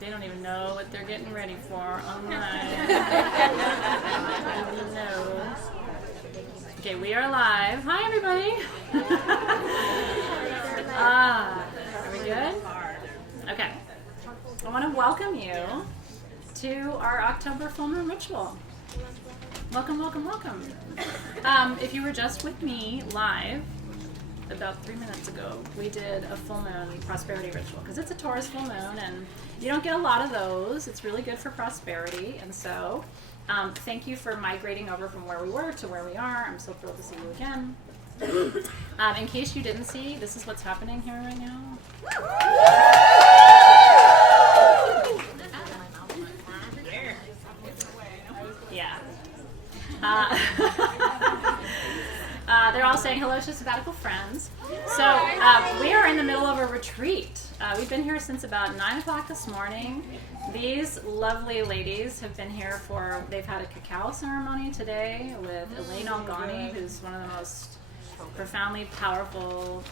They don't even know what they're getting ready for online. No. Okay, we are live. Hi, everybody. Are we good? Okay. I want to welcome you to our October full moon ritual. Welcome, welcome, welcome. If you were just with me live, about 3 minutes ago, we did a full moon prosperity ritual because it's a Taurus full moon and you don't get a lot of those. It's really good for prosperity. And so thank you for migrating over from where we were to where we are. I'm so thrilled to see you again. In case you didn't see, this is what's happening here right now. Yeah. They're all saying hello to sabbatical friends. So we are in the middle of a retreat. We've been here since about 9 o'clock this morning. These lovely ladies have been here they've had a cacao ceremony today with Elaine Algani, who's one of the most profoundly powerful,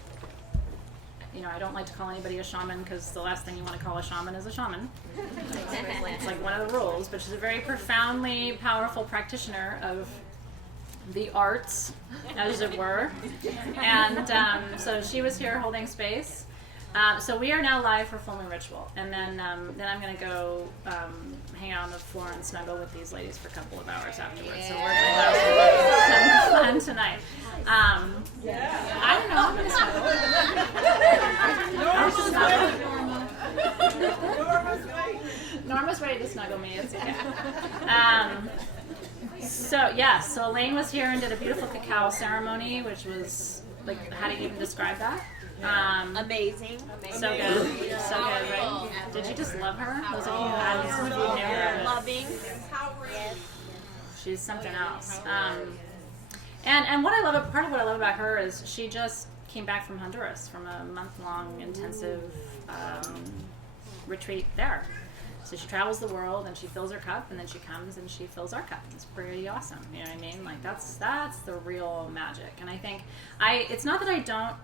I don't like to call anybody a shaman because the last thing you want to call a shaman is a shaman. It's like one of the rules, but she's a very profoundly powerful practitioner of the arts, as it were. And so she was here holding space. So we are now live for full moon ritual, and then I'm going to go hang out on the floor and snuggle with these ladies for a couple of hours afterwards. So we're going to have some fun tonight. I don't know. I'm going to snuggle. Norma's ready to snuggle me. It's okay. So Elaine was here and did a beautiful cacao ceremony, which was like, how do you even describe that? Amazing. So good, right? Did you just love her? Those of you who had this knew her. Loving. She's something else. And what I love, part of what I love about her is she just came back from Honduras from a month-long intensive retreat there. So she travels the world and she fills her cup, and then she comes and she fills our cup. It's pretty awesome. You know what I mean? Like that's the real magic. And I think it's not that I don't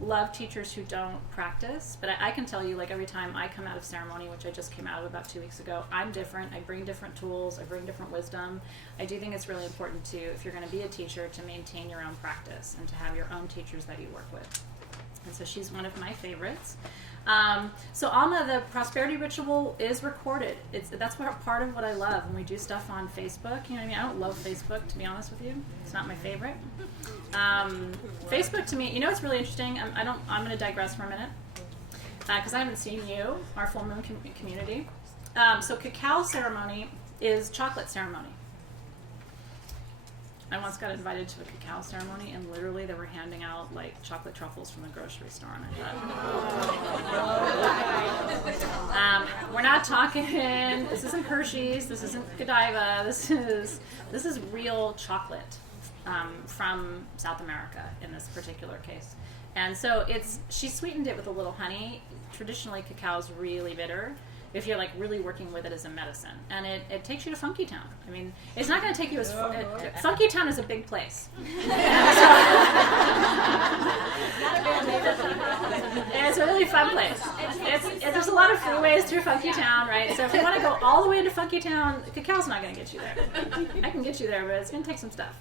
love teachers who don't practice, but I can tell you, like, every time I come out of ceremony, which I just came out of about 2 weeks ago, I'm different. I bring different tools. I bring different wisdom. I do think it's really important to, if you're going to be a teacher, to maintain your own practice and to have your own teachers that you work with. And so she's one of my favorites. So Alma, the prosperity ritual is recorded. That's part of what I love when we do stuff on Facebook. You know what I mean? I don't love Facebook, to be honest with you. It's not my favorite. Facebook to me, it's really interesting. I'm going to digress for a minute because I haven't seen you, our full moon community. So cacao ceremony is chocolate ceremony. I once got invited to a cacao ceremony, and literally they were handing out like chocolate truffles from the grocery store, and I thought, we're not talking. This isn't Hershey's. This isn't Godiva. This is real chocolate from South America in this particular case, and so she sweetened it with a little honey. Traditionally, cacao is really bitter if you're like really working with it as a medicine, and it takes you to Funky Town. I mean, it's not going to take you as Funky Town is a big place. It's a really fun place. There's a lot of freeways through Funky Town, right? So if you want to go all the way to Funky Town, cacao's not going to get you there. I can get you there, but it's going to take some stuff.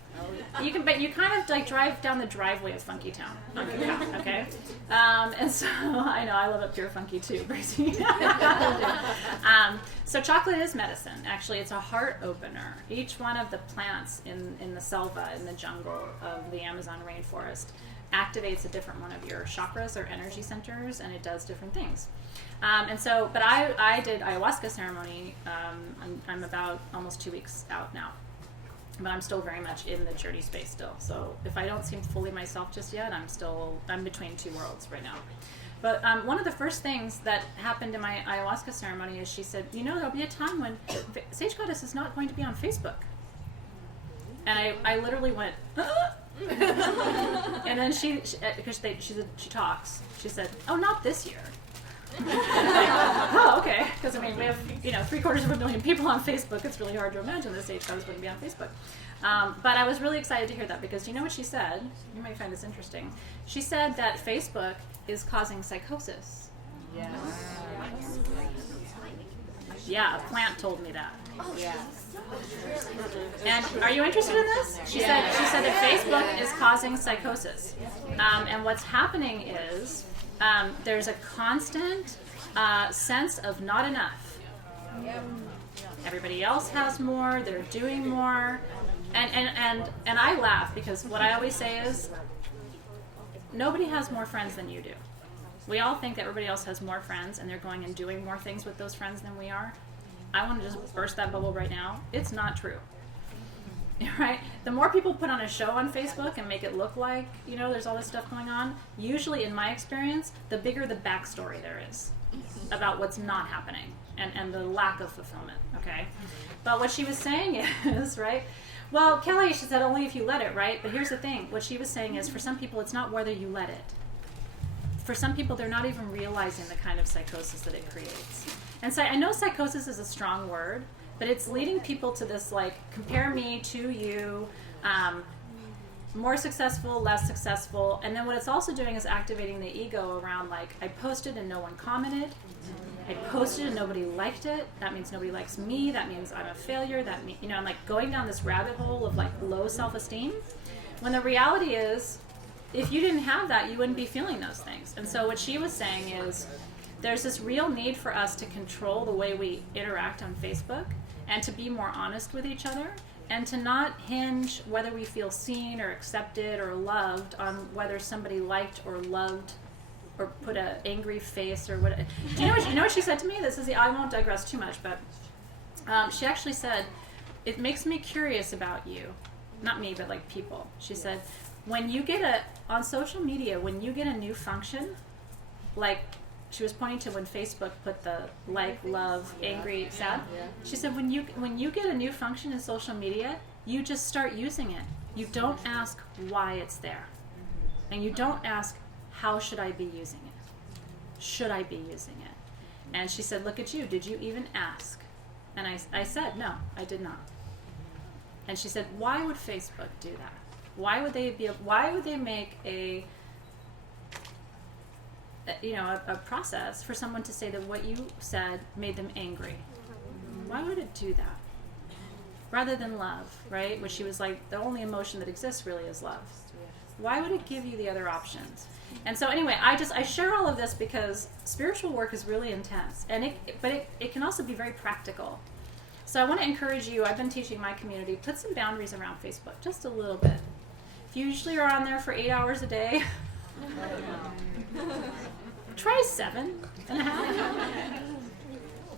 You kind of like drive down the driveway of Funky Town on cacao, okay? And so I know I love it pure funky too, Bracy. So chocolate is medicine. Actually, it's a heart opener. Each one of the plants in the selva, in the jungle of the Amazon rainforest, activates a different one of your chakras or energy centers, and it does different things. But I did ayahuasca ceremony. I'm about almost 2 weeks out now, but I'm still very much in the journey space still. So if I don't seem fully myself just yet, I'm between two worlds right now. But one of the first things that happened in my ayahuasca ceremony is she said, there'll be a time when Sage Goddess is not going to be on Facebook. And I literally went, and then because she talks, she said, oh, not this year. Oh, okay. Because we have 750,000 people on Facebook. It's really hard to imagine that Sage Goddess wouldn't be on Facebook. But I was really excited to hear that because you know what she said? You might find this interesting. She said that Facebook is causing psychosis. Yes. Yeah, a plant told me that. Yeah. And are you interested in this? She said that Facebook is causing psychosis. And what's happening is there's a constant sense of not enough. Everybody else has more, they're doing more. And I laugh because what I always say is nobody has more friends than you do. We all think that everybody else has more friends and they're going and doing more things with those friends than we are. I want to just burst that bubble right now. It's not true. Right? The more people put on a show on Facebook and make it look like, there's all this stuff going on, usually in my experience, the bigger the backstory there is about what's not happening and the lack of fulfillment, okay? But what she was saying is, right? Well, Kelly, she said only if you let it, right? But here's the thing. What she was saying is for some people, it's not whether you let it. For some people, they're not even realizing the kind of psychosis that it creates. And so I know psychosis is a strong word, but it's leading people to this, compare me to you, more successful, less successful. And then what it's also doing is activating the ego around, I posted and no one commented. I posted and nobody liked it. That means nobody likes me. That means I'm a failure. That means, I'm going down this rabbit hole of low self-esteem. When the reality is, if you didn't have that, you wouldn't be feeling those things. And so what she was saying is, there's this real need for us to control the way we interact on Facebook and to be more honest with each other and to not hinge whether we feel seen or accepted or loved on whether somebody liked or loved or put an angry face or what. Do you know what she said to me? I won't digress too much, but she actually said, it makes me curious about you. Not me, but people. She said, when you get on social media, when you get a new function, she was pointing to when Facebook put the love, angry, sad. She said when you get a new function in social media, you just start using it. You don't ask why it's there. And you don't ask, how should I be using it? Should I be using it? And she said, look at you. Did you even ask? And I said, no, I did not. And she said, why would Facebook do that? Why would they make a process for someone to say that what you said made them angry? Why would it do that? Rather than love, right? Which she was the only emotion that exists really is love. Why would it give you the other options? And so anyway, I share all of this because spiritual work is really intense, and it can also be very practical. So I want to encourage you, I've been teaching my community, put some boundaries around Facebook, just a little bit. If you usually are on there for 8 hours a day, try 7.5.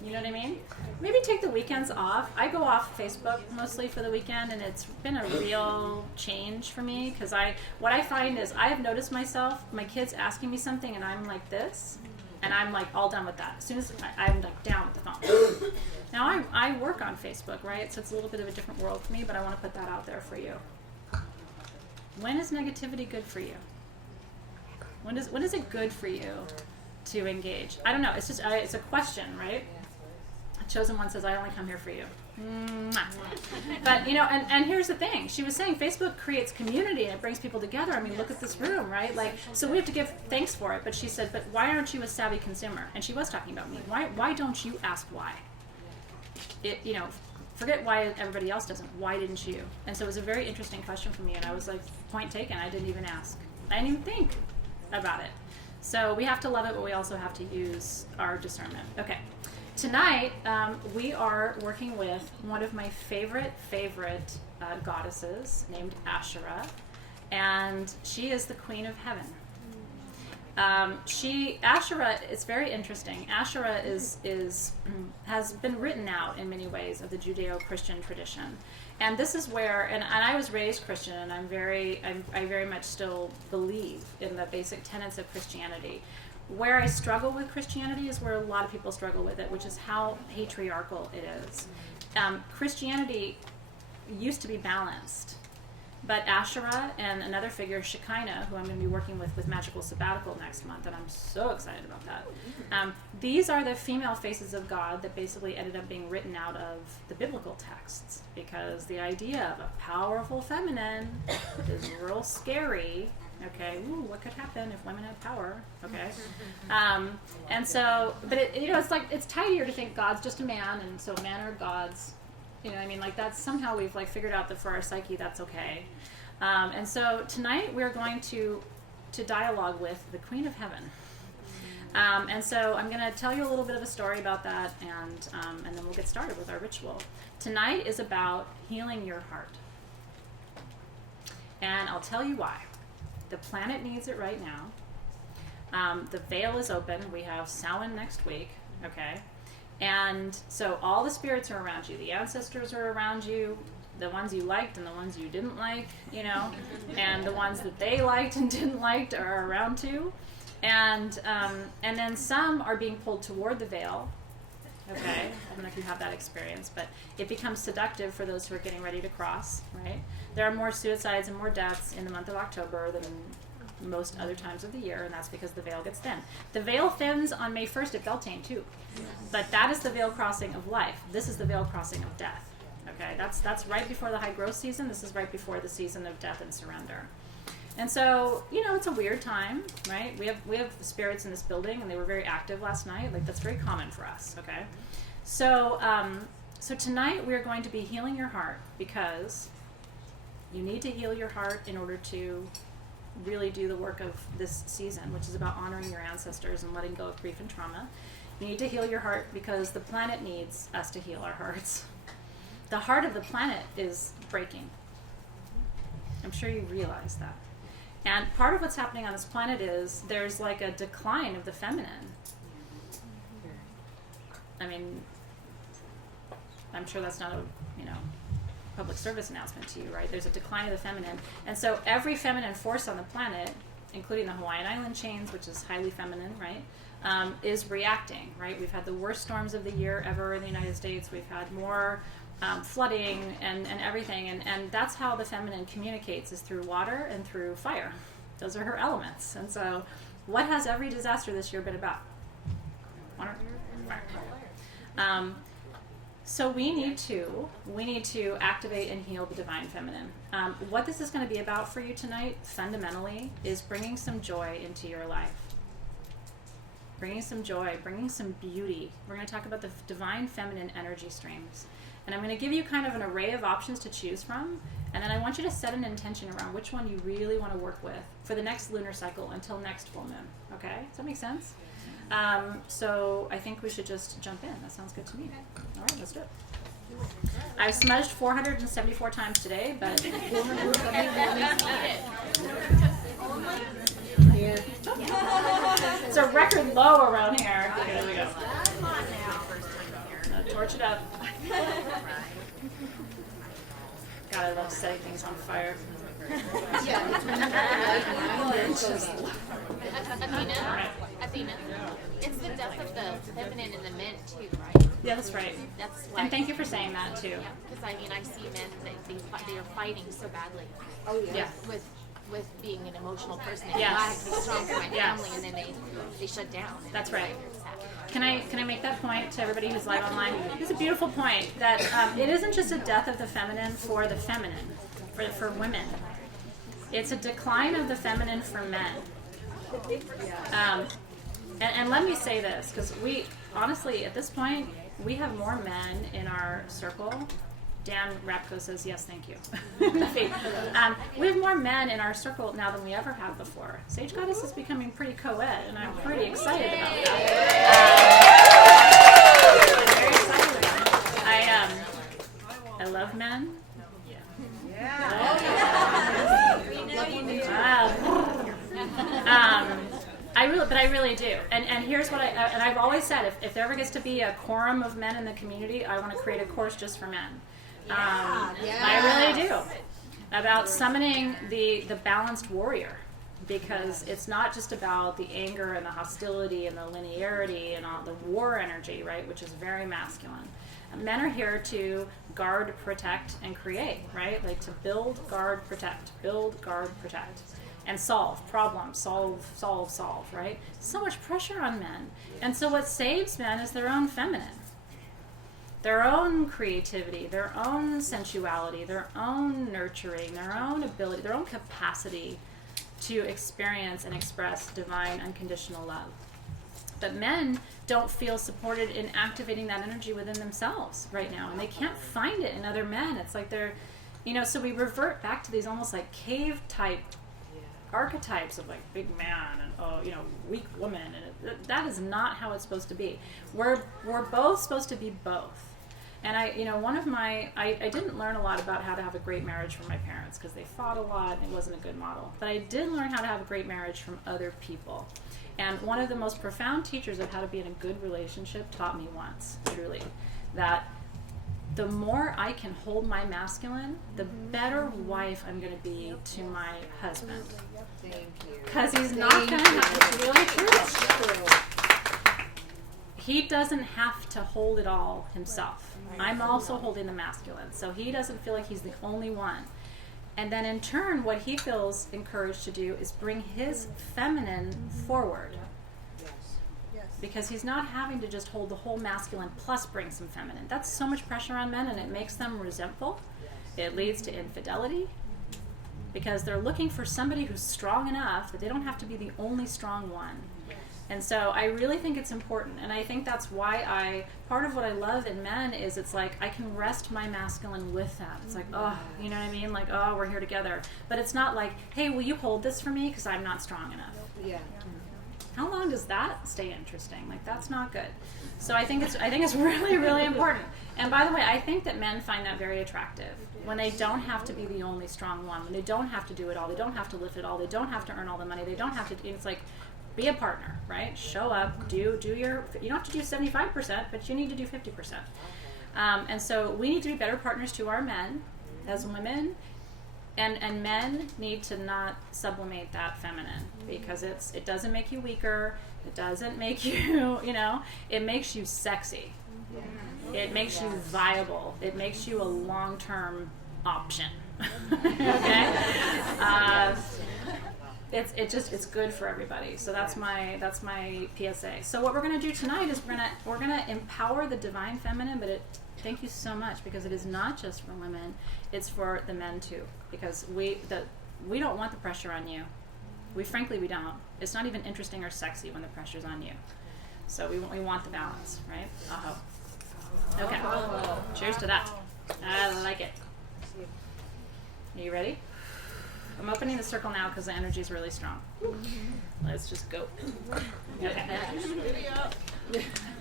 You know what I mean? Maybe take the weekends off. I go off Facebook mostly for the weekend, and it's been a real change for me because what I find is I have noticed myself, my kids asking me something, and I'm like this, and I'm all done with that. As soon as I'm down with the phone. Now I work on Facebook, right? So it's a little bit of a different world for me, but I want to put that out there for you. When is negativity good for you? When is it good for you to engage? I don't know. It's just it's a question, right? Chosen One says, I only come here for you. But, and here's the thing. She was saying Facebook creates community and it brings people together. I mean, look at this room, right? So we have to give thanks for it. But she said, but why aren't you a savvy consumer? And she was talking about me. Why don't you ask why? Forget why everybody else doesn't. Why didn't you? And so it was a very interesting question for me. And I was point taken. I didn't even ask. I didn't even think about it. So we have to love it, but we also have to use our discernment. Okay. Tonight, we are working with one of my favorite goddesses named Asherah, and she is the Queen of Heaven. Asherah, it's very interesting. Asherah has been written out in many ways of the Judeo-Christian tradition. And this is where, and I was raised Christian, and I very much still believe in the basic tenets of Christianity. Where I struggle with Christianity is where a lot of people struggle with it, which is how patriarchal it is. Christianity used to be balanced, but Asherah and another figure, Shekinah, who I'm going to be working with Magical Sabbatical next month, and I'm so excited about that. These are the female faces of God that basically ended up being written out of the biblical texts, because the idea of a powerful feminine is real scary Okay, ooh, what could happen if women had power? Okay, and so, but it's like it's tidier to think God's just a man, and so men are gods. You know, what I mean, like that's somehow we've like figured out that for our psyche that's okay. And so tonight we're going to dialogue with the Queen of Heaven. And so I'm going to tell you a little bit of a story about that, and then we'll get started with our ritual. Tonight is about healing your heart. And I'll tell you why. The planet needs it right now. The veil is open. We have Samhain next week, okay? And so all the spirits are around you. The ancestors are around you. The ones you liked and the ones you didn't like, you know, and the ones that they liked and didn't like are around too. And then some are being pulled toward the veil. Okay, I don't know if you have that experience, but it becomes seductive for those who are getting ready to cross, right? There are more suicides and more deaths in the month of October than most other times of the year, and that's because the veil gets thin. The veil thins on May 1st at Beltane too, but that is the veil crossing of life. This is the veil crossing of death. Okay, that's right before the high growth season. This is right before the season of death and surrender. And so, you know, it's a weird time, right? We have spirits in this building, and they were very active last night. Like, that's very common for us, okay? So, so tonight we're going to be healing your heart, because you need to heal your heart in order to really do the work of this season, which is about honoring your ancestors and letting go of grief and trauma. You need to heal your heart because the planet needs us to heal our hearts. The heart of the planet is breaking. I'm sure you realize that. And part of what's happening on this planet is there's like a decline of the feminine. I mean, I'm sure that's not a, public service announcement to you, right? There's a decline of the feminine. And so every feminine force on the planet, including the Hawaiian Island chains, which is highly feminine, right, is reacting, right? We've had the worst storms of the year ever in the United States. We've had more flooding and everything, and that's how the feminine communicates, is through water and through fire. Those are her elements. And so what has every disaster this year been about? Water, fire. So we need to activate and heal the divine feminine. What this is going to be about for you tonight, fundamentally, is bringing some joy into your life. Bringing some joy, bringing some beauty. We're going to talk about the divine feminine energy streams. And I'm going to give you kind of an array of options to choose from, and then I want you to set an intention around which one you really want to work with for the next lunar cycle until next full moon. Okay? Does that make sense? So I think we should just jump in. That sounds good to me. All right, let's do it. I've smudged 474 times today, but it's a record low around here. Okay, there we go. Torch it up. God, I love setting things on fire. Athena, it's the death of the feminine in the men too, right? Yeah, that's right. That's why. And thank you for saying that too. Because I see men that they are fighting so badly. Oh yeah. With being an emotional person, Yes. I have to be strong for my Yes. family, and then they shut down. That's right. Can I make that point to everybody who's live online? It's a beautiful point that it isn't just a death of the feminine for the feminine, for women. It's a decline of the feminine for men. And let me say this, because we, honestly, at this point, we have more men in our circle. Dan Rapko says, yes, thank you. We have more men in our circle now than we ever have before. Sage Goddess is becoming pretty co-ed, and I'm pretty excited about that. I'm very excited about it. I love men. I really do. And here's what I've always said, if there ever gets to be a quorum of men in the community, I want to create a course just for men. I really do. About summoning the balanced warrior, because it's not just about the anger and the hostility and the linearity and all the war energy, right, which is very masculine. Men are here to guard, protect, and create, right? Like to build, guard, protect, and solve problems, solve, right? So much pressure on men. And so what saves men is their own feminine. Their own creativity, their own sensuality, their own nurturing, their own ability, their own capacity to experience and express divine unconditional love. But men don't feel supported in activating that energy within themselves right now, and they can't find it in other men. It's like they're, so we revert back to these almost like cave type archetypes of like big man and weak woman, and that is not how it's supposed to be. We're both supposed to be both. And I didn't learn a lot about how to have a great marriage from my parents because they fought a lot and it wasn't a good model. But I did learn how to have a great marriage from other people. And one of the most profound teachers of how to be in a good relationship taught me once, truly, that the more I can hold my masculine, the better wife I'm going to be to my husband. Thank you. Because he's not going to have to feel true. He doesn't have to hold it all himself. I'm also holding the masculine, so he doesn't feel like he's the only one. And then in turn, what he feels encouraged to do is bring his feminine forward. Because he's not having to just hold the whole masculine plus bring some feminine. That's so much pressure on men, and it makes them resentful. It leads to infidelity because they're looking for somebody who's strong enough that they don't have to be the only strong one. And so I really think it's important, and I think that's why part of what I love in men is it's like I can rest my masculine with them. It's like, oh, you know what I mean? Like, oh, we're here together. But it's not like, hey, will you hold this for me because I'm not strong enough? Yeah. How long does that stay interesting? Like, that's not good. So I think it's really, really important. And by the way, I think that men find that very attractive when they don't have to be the only strong one, when they don't have to do it all, they don't have to lift it all, they don't have to earn all the money, they don't have to. It's like, be a partner, right? Show up, do your. You don't have to do 75%, but you need to do 50%. And so we need to be better partners to our men as women. And men need to not sublimate that feminine because it doesn't make you weaker. It doesn't make you, it makes you sexy. It makes you viable. It makes you a long-term option. Okay? It's good for everybody. So that's my PSA. So what we're going to do tonight is we're going to empower the divine feminine, but thank you so much, because it is not just for women, it's for the men too. Because we don't want the pressure on you. We don't. It's not even interesting or sexy when the pressure's on you. So we want the balance, right? Okay. Cheers to that. I like it. Are you ready? I'm opening the circle now because the energy is really strong. Let's just go. Okay.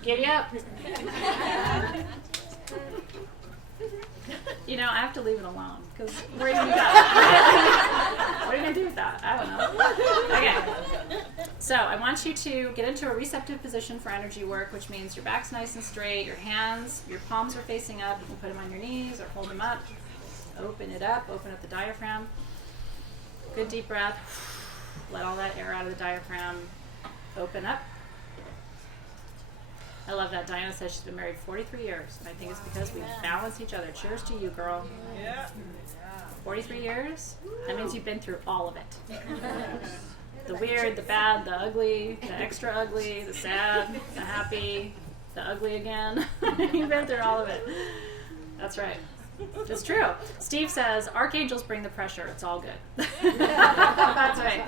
Giddy up. I have to leave it alone because where are you going to go? What are you going to do with that? I don't know. Okay. So I want you to get into a receptive position for energy work, which means your back's nice and straight, your palms are facing up. You can put them on your knees or hold them up. Open it up. Open up the diaphragm. Good deep breath. Let all that air out of the diaphragm. Open up. I love that. Diana says she's been married 43 years, and I think it's because we balance each other. Cheers to you, girl. Yeah. 43 years? That means you've been through all of it. The weird, the bad, the ugly, the extra ugly, the sad, the happy, the ugly again. You've been through all of it. That's right. It's true. Steve says, archangels bring the pressure. It's all good. That's right.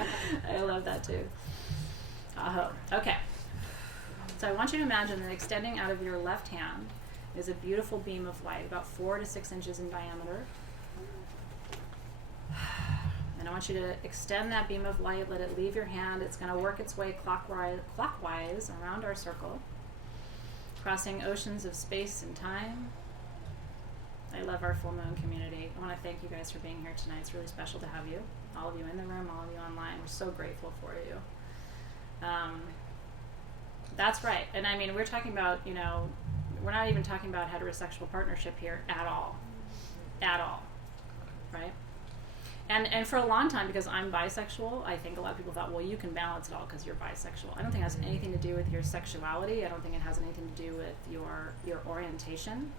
I love that too. Okay. So I want you to imagine that extending out of your left hand is a beautiful beam of light, about 4 to 6 inches in diameter. And I want you to extend that beam of light, let it leave your hand. It's going to work its way clockwise around our circle, crossing oceans of space and time. I love our full moon community. I want to thank you guys for being here tonight. It's really special to have you, all of you in the room, all of you online. We're so grateful for you. That's right. And I mean, we're talking about, we're not even talking about heterosexual partnership here at all. At all. Right? And for a long time, because I'm bisexual, I think a lot of people thought, well, you can balance it all because you're bisexual. I don't think it has anything to do with your sexuality. I don't think it has anything to do with your orientation.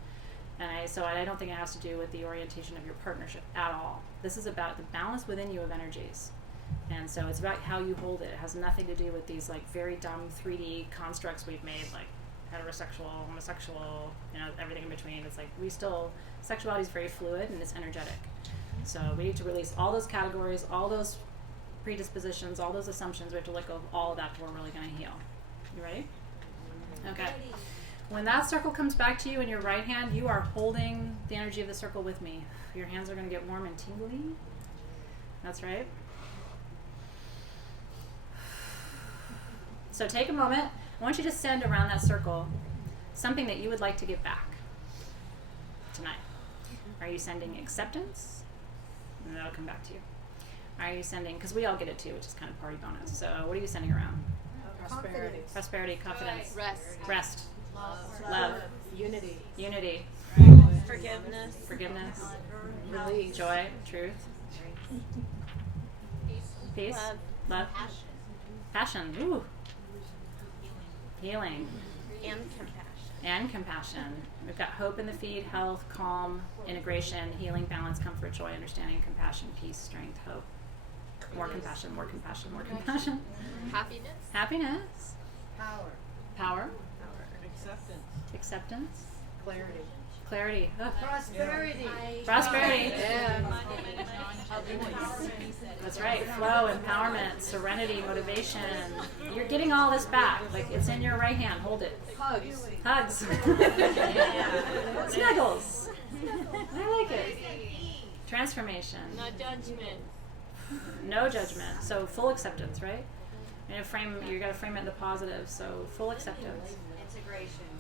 And I don't think it has to do with the orientation of your partnership at all. This is about the balance within you of energies. And so it's about how you hold it. It has nothing to do with these like very dumb 3D constructs we've made, like heterosexual, homosexual, everything in between. It's like sexuality is very fluid and it's energetic. So we need to release all those categories, all those predispositions, all those assumptions. We have to let go of all of that if we're really going to heal. You ready? Okay. When that circle comes back to you in your right hand, you are holding the energy of the circle with me. Your hands are going to get warm and tingly. That's right. So take a moment. I want you to send around that circle something that you would like to give back tonight. Are you sending acceptance? And that'll come back to you. Are you sending, because we all get it too, which is kind of party bonus. So what are you sending around? Prosperity. Prosperity, confidence. Rest. Love. Unity. Unity. Forgiveness. Release. Joy. Truth. Peace. Love. Passion. Ooh. Healing. And compassion. We've got hope in the feed, health, calm, integration, healing, balance, comfort, joy, understanding, compassion, peace, strength, hope. More compassion, more compassion, more compassion. Happiness. Power. Acceptance. Clarity. Oh. Prosperity. Yeah. That's right. Flow, empowerment, serenity, motivation. You're getting all this back. Like, it's in your right hand. Hold it. Hugs. Snuggles. I like it. Transformation. No judgment. So full acceptance, right? You got to frame it in the positive. So full acceptance.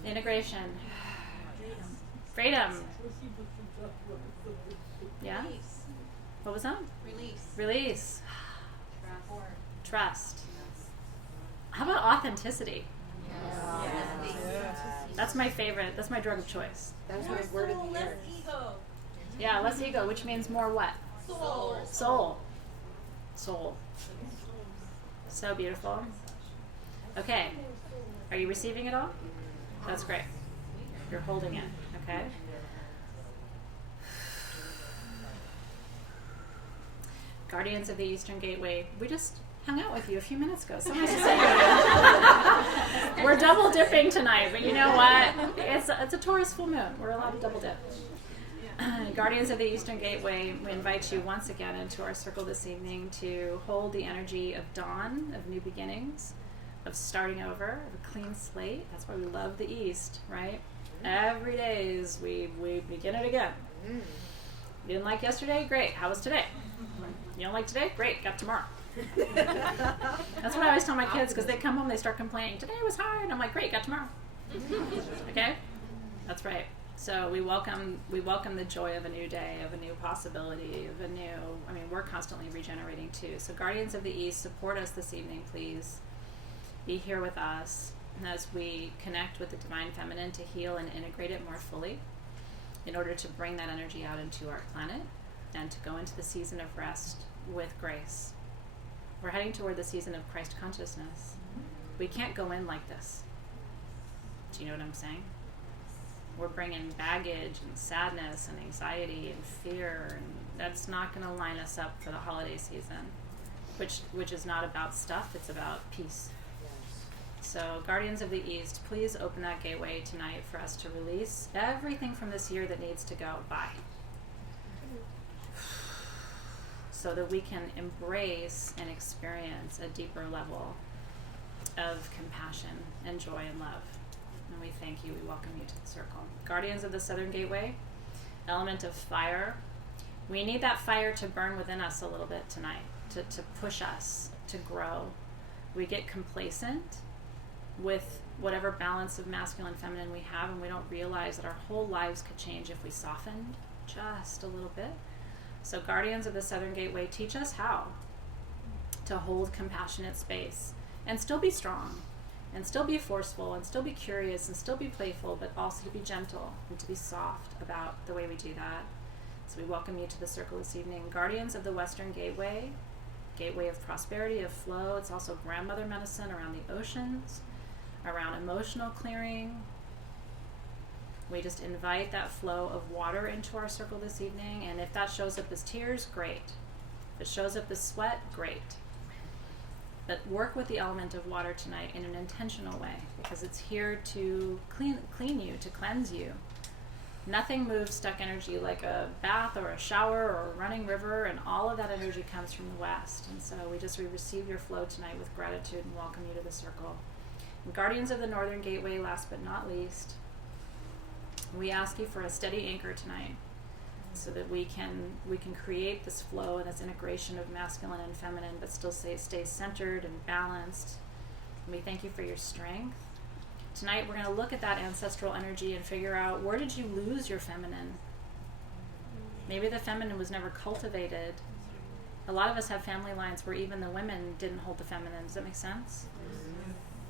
Integration. Freedom. Yeah? What was that? Release. Trust. How about authenticity? That's my favorite. That's my drug of choice. That's my word of the year. Yeah, less ego, which means more what? Soul. So beautiful. Okay. Are you receiving it all? That's great. You're holding it. Okay. Guardians of the Eastern Gateway. We just hung out with you a few minutes ago. So nice to see you. We're double dipping tonight, but you know what? It's a Taurus full moon. We're allowed to double dip. Guardians of the Eastern Gateway, we invite you once again into our circle this evening to hold the energy of dawn, of new beginnings, of starting over, of a clean slate. That's why we love the East, right? Every day is we begin it again. You didn't like yesterday? Great. How was today? You don't like today? Great. Got tomorrow. That's what I always tell my kids, because they come home, they start complaining. Today was hard. I'm like, great. Got tomorrow. Okay? That's right. So we welcome the joy of a new day, of a new possibility, of a new, we're constantly regenerating too. So Guardians of the East, support us this evening, please. Be here with us as we connect with the Divine Feminine to heal and integrate it more fully in order to bring that energy out into our planet and to go into the season of rest with grace. We're heading toward the season of Christ consciousness. We can't go in like this. Do you know what I'm saying? We're bringing baggage and sadness and anxiety and fear, and that's not going to line us up for the holiday season, which is not about stuff, it's about peace. So Guardians of the East, please open that gateway tonight for us to release everything from this year that needs to go by, so that we can embrace and experience a deeper level of compassion and joy and love. And we thank you. We welcome you to the circle. Guardians of the Southern Gateway, element of fire. We need that fire to burn within us a little bit tonight, to push us to grow. We get complacent with whatever balance of masculine and feminine we have, and we don't realize that our whole lives could change if we softened just a little bit. So Guardians of the Southern Gateway, teach us how to hold compassionate space and still be strong and still be forceful and still be curious and still be playful, but also to be gentle and to be soft about the way we do that. So we welcome you to the circle this evening. Guardians of the Western Gateway, gateway of prosperity, of flow. It's also grandmother medicine around the oceans, around emotional clearing. We just invite that flow of water into our circle this evening, and if that shows up as tears, great. If it shows up as sweat, great. But work with the element of water tonight in an intentional way, because it's here to clean you, to cleanse you, Nothing moves stuck energy like a bath or a shower or a running river, and all of that energy comes from the west. And so we receive your flow tonight with gratitude and welcome you to the circle. And Guardians of the Northern Gateway, last but not least, we ask you for a steady anchor tonight so that we can create this flow and this integration of masculine and feminine, but still stay centered and balanced. And we thank you for your strength. Tonight we're going to look at that ancestral energy and figure out, where did you lose your feminine? Maybe the feminine was never cultivated. A lot of us have family lines where even the women didn't hold the feminine. Does that make sense?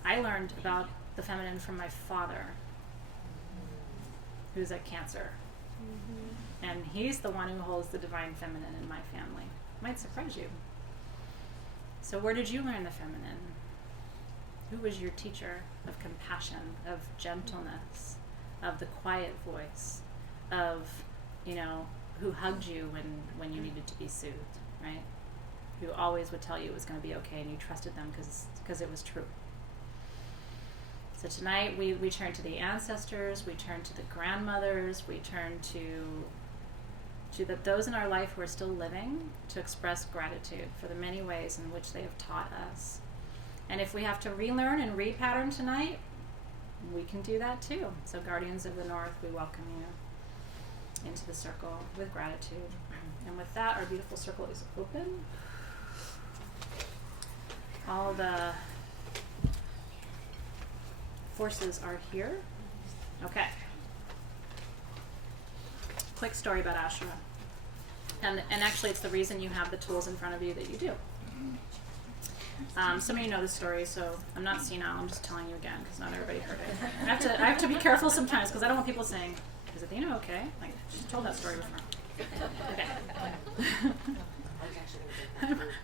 I learned about the feminine from my father, who's a Cancer. And he's the one who holds the divine feminine in my family. Might surprise you. So where did you learn the feminine? Who was your teacher of compassion, of gentleness, of the quiet voice, of, who hugged you when you needed to be soothed, right? Who always would tell you it was going to be okay and you trusted them because it was true. So tonight we turn to the ancestors, we turn to the grandmothers, we turn to those in our life who are still living, to express gratitude for the many ways in which they have taught us. And if we have to relearn and repattern tonight, we can do that too. So Guardians of the North, we welcome you into the circle with gratitude. And with that, our beautiful circle is open. All the forces are here. Okay. Quick story about Asherah. And actually it's the reason you have the tools in front of you that you do. Some of you know this story, so I'm not senile, I'm just telling you again because not everybody heard it. I have to be careful sometimes because I don't want people saying, is Athena okay? Like, she's told that story before. Okay.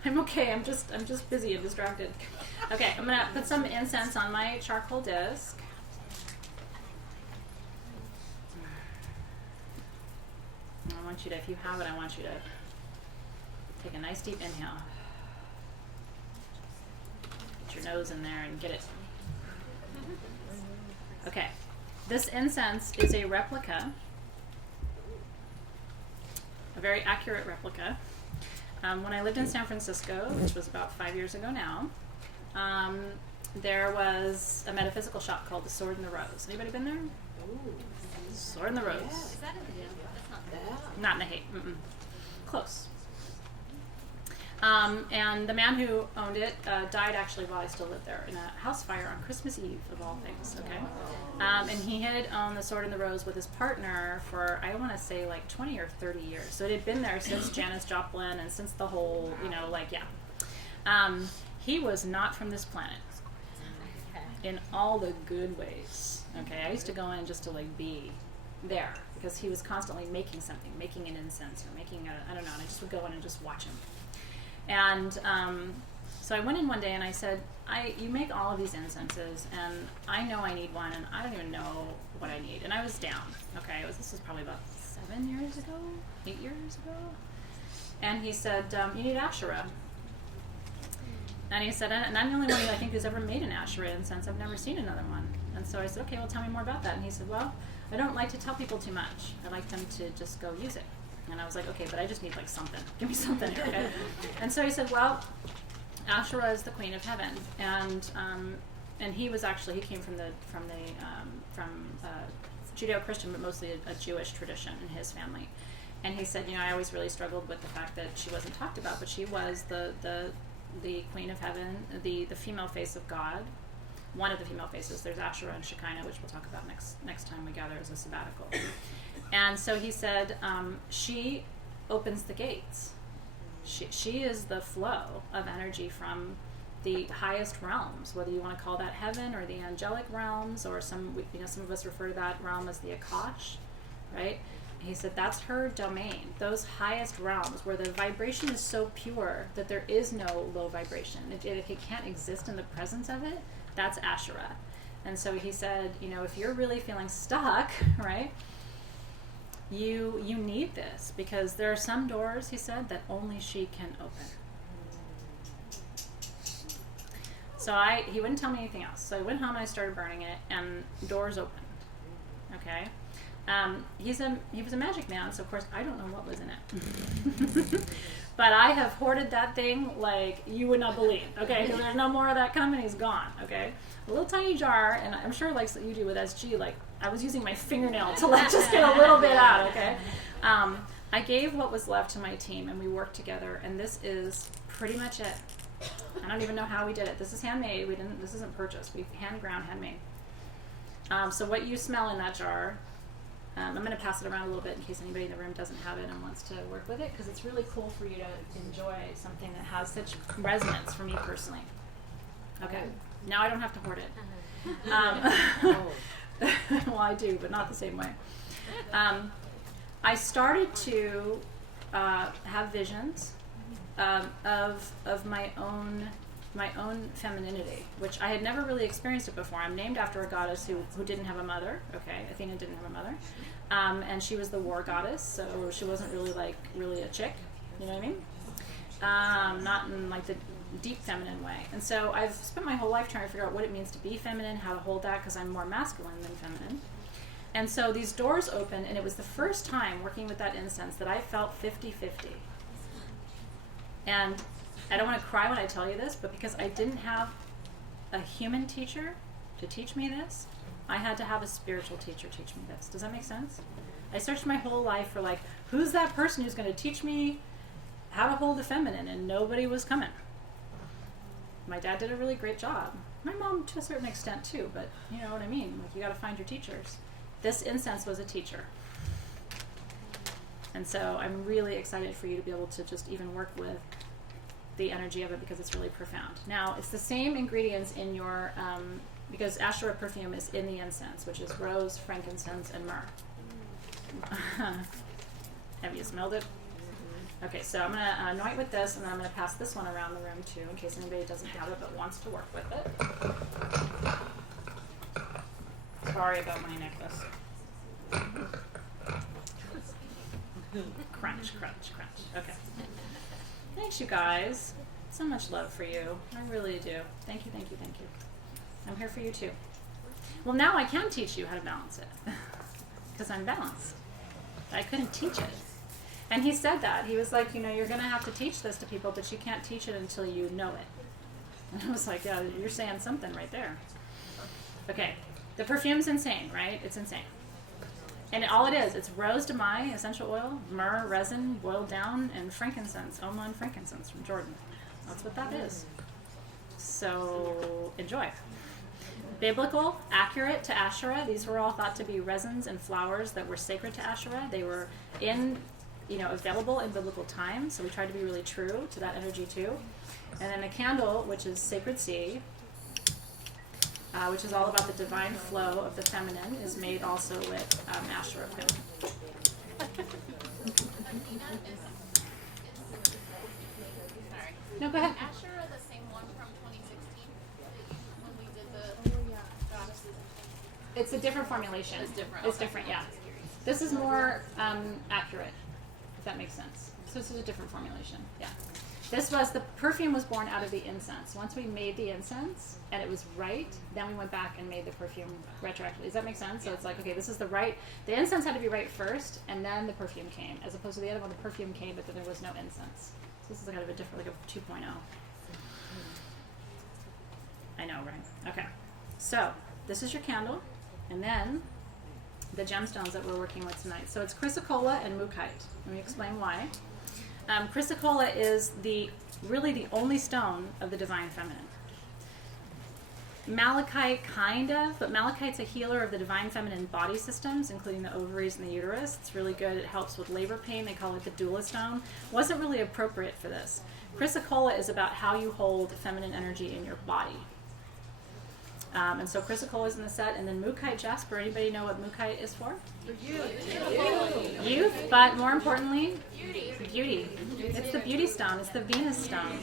I'm okay, I'm just busy and distracted. Okay, I'm gonna put some incense on my charcoal disc. I want you to, if you have it, I want you to take a nice deep inhale. Get your nose in there and get it. Okay. This incense is a replica, a very accurate replica. When I lived in San Francisco, which was about 5 years ago now, there was a metaphysical shop called the Sword and the Rose. Anybody been there? Sword and the Rose. Is that in the That's not there. Not in the Haight. Mm-mm. Close. And the man who owned it died actually while I still lived there in a house fire on Christmas Eve, of all things, okay? And he had owned the Sword and the Rose with his partner for, I want to say, like 20 or 30 years. So it had been there since Janis Joplin and since the whole, he was not from this planet in all the good ways, okay? I used to go in just to, be there because he was constantly making something, making an incense or making I don't know, and I just would go in and just watch him. And so I went in one day and I said, you make all of these incenses and I know I need one and I don't even know what I need. And I was down, okay? This was probably about 7 years ago, 8 years ago. And he said, you need Asherah. And he said, and I'm the only one I think who's ever made an Asherah incense. I've never seen another one. And so I said, okay, well, tell me more about that. And he said, well, I don't like to tell people too much. I like them to just go use it. And I was like, okay, but I just need something. Give me something here, okay? And so he said, well, Asherah is the Queen of Heaven, and he was actually, he came from Judeo-Christian, but mostly a Jewish tradition in his family. And he said, I always really struggled with the fact that she wasn't talked about, but she was the Queen of Heaven, the female face of God. One of the female faces. There's Asherah and Shekinah, which we'll talk about next time we gather as a sabbatical. And so he said, she opens the gates. She is the flow of energy from the highest realms, whether you want to call that heaven or the angelic realms, or some of us refer to that realm as the Akash, right? He said that's her domain, those highest realms where the vibration is so pure that there is no low vibration. If it can't exist in the presence of it, that's Asherah. And so he said, if you're really feeling stuck, right, you need this, because there are some doors, he said, that only she can open. So he wouldn't tell me anything else. So I went home and I started burning it, and doors opened. Okay? He was a magic man, so of course I don't know what was in it. But I have hoarded that thing like you would not believe. Okay, because there's no more of that coming. He's gone. Okay, a little tiny jar, and I'm sure like you do with SG. Like I was using my fingernail to like just get a little bit out. Okay, I gave what was left to my team, and we worked together. And this is pretty much it. I don't even know how we did it. This is handmade. This isn't purchased. We hand ground, handmade. So what you smell in that jar. I'm going to pass it around a little bit in case anybody in the room doesn't have it and wants to work with it, because it's really cool for you to enjoy something that has such resonance for me personally. Okay, now I don't have to hoard it. Well, I do, but not the same way. I started to have visions of my own femininity, which I had never really experienced it before. I'm named after a goddess who didn't have a mother. Okay, Athena didn't have a mother, and she was the war goddess, so she wasn't really a chick. You know what I mean? Not in like the deep feminine way. And so I've spent my whole life trying to figure out what it means to be feminine, how to hold that, because I'm more masculine than feminine. And so these doors opened, and it was the first time working with that incense that I felt 50-50. And I don't want to cry when I tell you this, but because I didn't have a human teacher to teach me this, I had to have a spiritual teacher teach me this. Does that make sense? I searched my whole life for like, who's that person who's going to teach me how to hold the feminine, and nobody was coming. My dad did a really great job. My mom to a certain extent too, but you know what I mean? Like you got to find your teachers. This incense was a teacher. And so I'm really excited for you to be able to just even work with the energy of it, because it's really profound. Now, it's the same ingredients in your, because Asherah perfume is in the incense, which is rose, frankincense, and myrrh. Have you smelled it? Okay, so I'm going to anoint with this, and then I'm going to pass this one around the room too, in case anybody doesn't have it but wants to work with it. Sorry about my necklace. Crunch, crunch, crunch. Okay. Thanks, you guys. So much love for you. I really do. Thank you, thank you, thank you. I'm here for you too. Well, now I can teach you how to balance it, because I'm balanced. I couldn't teach it. And he said that. He was like, you know, you're going to have to teach this to people, but you can't teach it until you know it. And I was like, yeah, you're saying something right there. Okay. The perfume's insane, right? It's insane. And all it is, it's rose de mai, essential oil, myrrh, resin, boiled down, and frankincense, Oman frankincense from Jordan. That's what that is. So enjoy. Biblical, accurate to Asherah. These were all thought to be resins and flowers that were sacred to Asherah. They were available in biblical times, so we tried to be really true to that energy too. And then a candle, which is sacred seed, which is all about the divine flow of the feminine, is made also with Asherah pin. No, go ahead. Asherah, the same one from 2016 when we did the goddesses. It's a different formulation. It's different. It's Okay. different, yeah. This is more accurate, if that makes sense. So this is a different formulation, yeah. The perfume was born out of the incense. Once we made the incense and it was right, then we went back and made the perfume retroactively. Does that make sense? So it's like, okay, this is the incense had to be right first, and then the perfume came, as opposed to the other one, the perfume came, but then there was no incense. So this is kind of a different, like a 2.0. I know, right? Okay. So this is your candle, and then the gemstones that we're working with tonight. So it's chrysocolla and mookaite. Let me explain why. Chrysocolla is really the only stone of the divine feminine. Malachite, kind of, but malachite's a healer of the divine feminine body systems, including the ovaries and the uterus. It's really good. It helps with labor pain. They call it the doula stone. Wasn't really appropriate for this. Chrysocolla is about how you hold feminine energy in your body. And so chrysocolla is in the set, and then mookaite jasper. Anybody know what mookaite is for? Youth, but more importantly, beauty. It's the beauty stone. It's the Venus stone.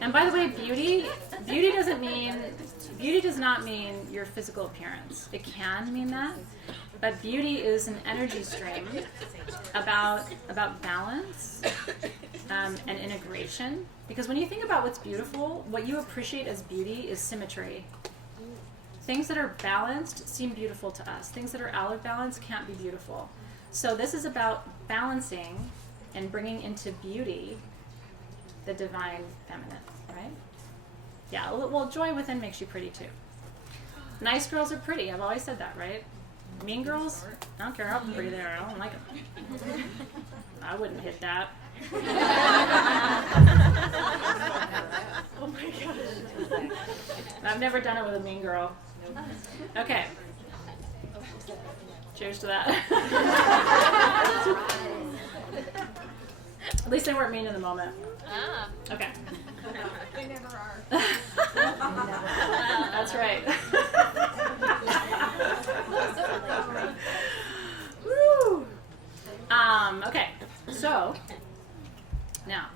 And by the way, beauty does not mean your physical appearance. It can mean that, but beauty is an energy stream about balance and integration. Because when you think about what's beautiful, what you appreciate as beauty is symmetry. things that are balanced seem beautiful to us. Things that are out of balance can't be beautiful. So this is about balancing and bringing into beauty the divine feminine, right? Yeah, well, joy within makes you pretty too. Nice girls are pretty. I've always said that, right? Mean girls, I don't care how pretty they are. I don't like them. I wouldn't hit that. Oh my gosh. I've never done it with a mean girl. Okay. Cheers to that. At least they weren't mean in the moment. Ah. Okay. They never are. That's right. Woo. Okay, so now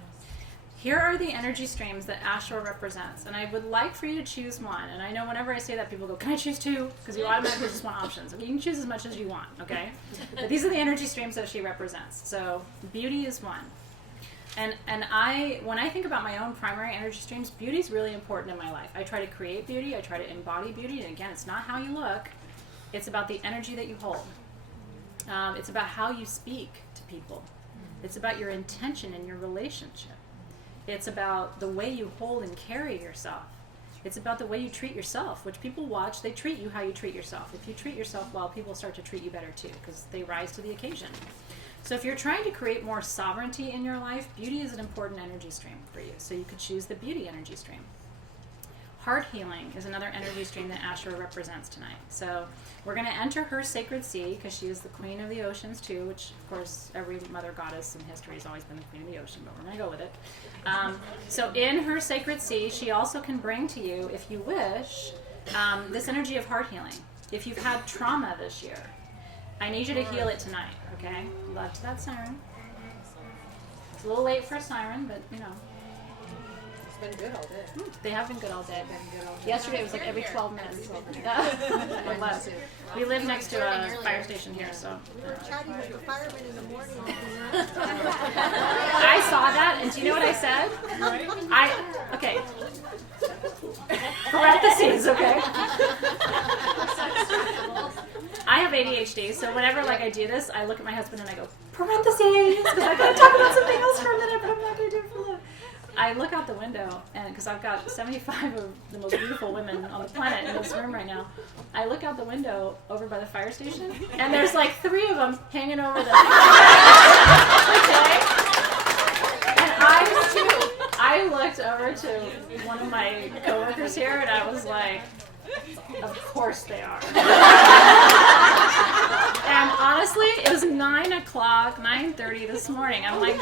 here are the energy streams that Asherah represents, and I would like for you to choose one. And I know whenever I say that, people go, "Can I choose two?" Because you automatically just want options. You can choose as much as you want, okay? But these are the energy streams that she represents. So beauty is one. And when I think about my own primary energy streams, beauty is really important in my life. I try to create beauty. I try to embody beauty. And again, it's not how you look. It's about the energy that you hold. It's about how you speak to people. It's about your intention in your relationship. It's about the way you hold and carry yourself. It's about the way you treat yourself, which people watch. They treat you how you treat yourself. If you treat yourself well, people start to treat you better too, because they rise to the occasion. So if you're trying to create more sovereignty in your life, beauty is an important energy stream for you. So you could choose the beauty energy stream. Heart healing is another energy stream that Asherah represents tonight. So we're going to enter her sacred sea, because she is the queen of the oceans too, which of course every mother goddess in history has always been the queen of the ocean, but we're going to go with it. So in her sacred sea, she also can bring to you, if you wish, this energy of heart healing. If you've had trauma this year, I need you to heal it tonight, okay? Love to that siren. It's a little late for a siren, but you know. It's been good all day. They have been good all day. Yesterday it was like every 12 minutes. It was. We live next to a fire station here, so. We were chatting with the firemen in the morning. I saw that, and do you know what I said? Okay. Parentheses, okay? I have ADHD, so whenever I do this, I look at my husband and I go, parentheses, because I gotta talk about something else for a minute, but I'm not gonna do it for that. I look out the window, and because I've got 75 of the most beautiful women on the planet in this room right now, I look out the window over by the fire station, and there's 3 of them hanging over the okay? And I looked over to one of my coworkers here, and I was like, of course they are. And honestly, it was 9 o'clock, 9:30 this morning. I'm like,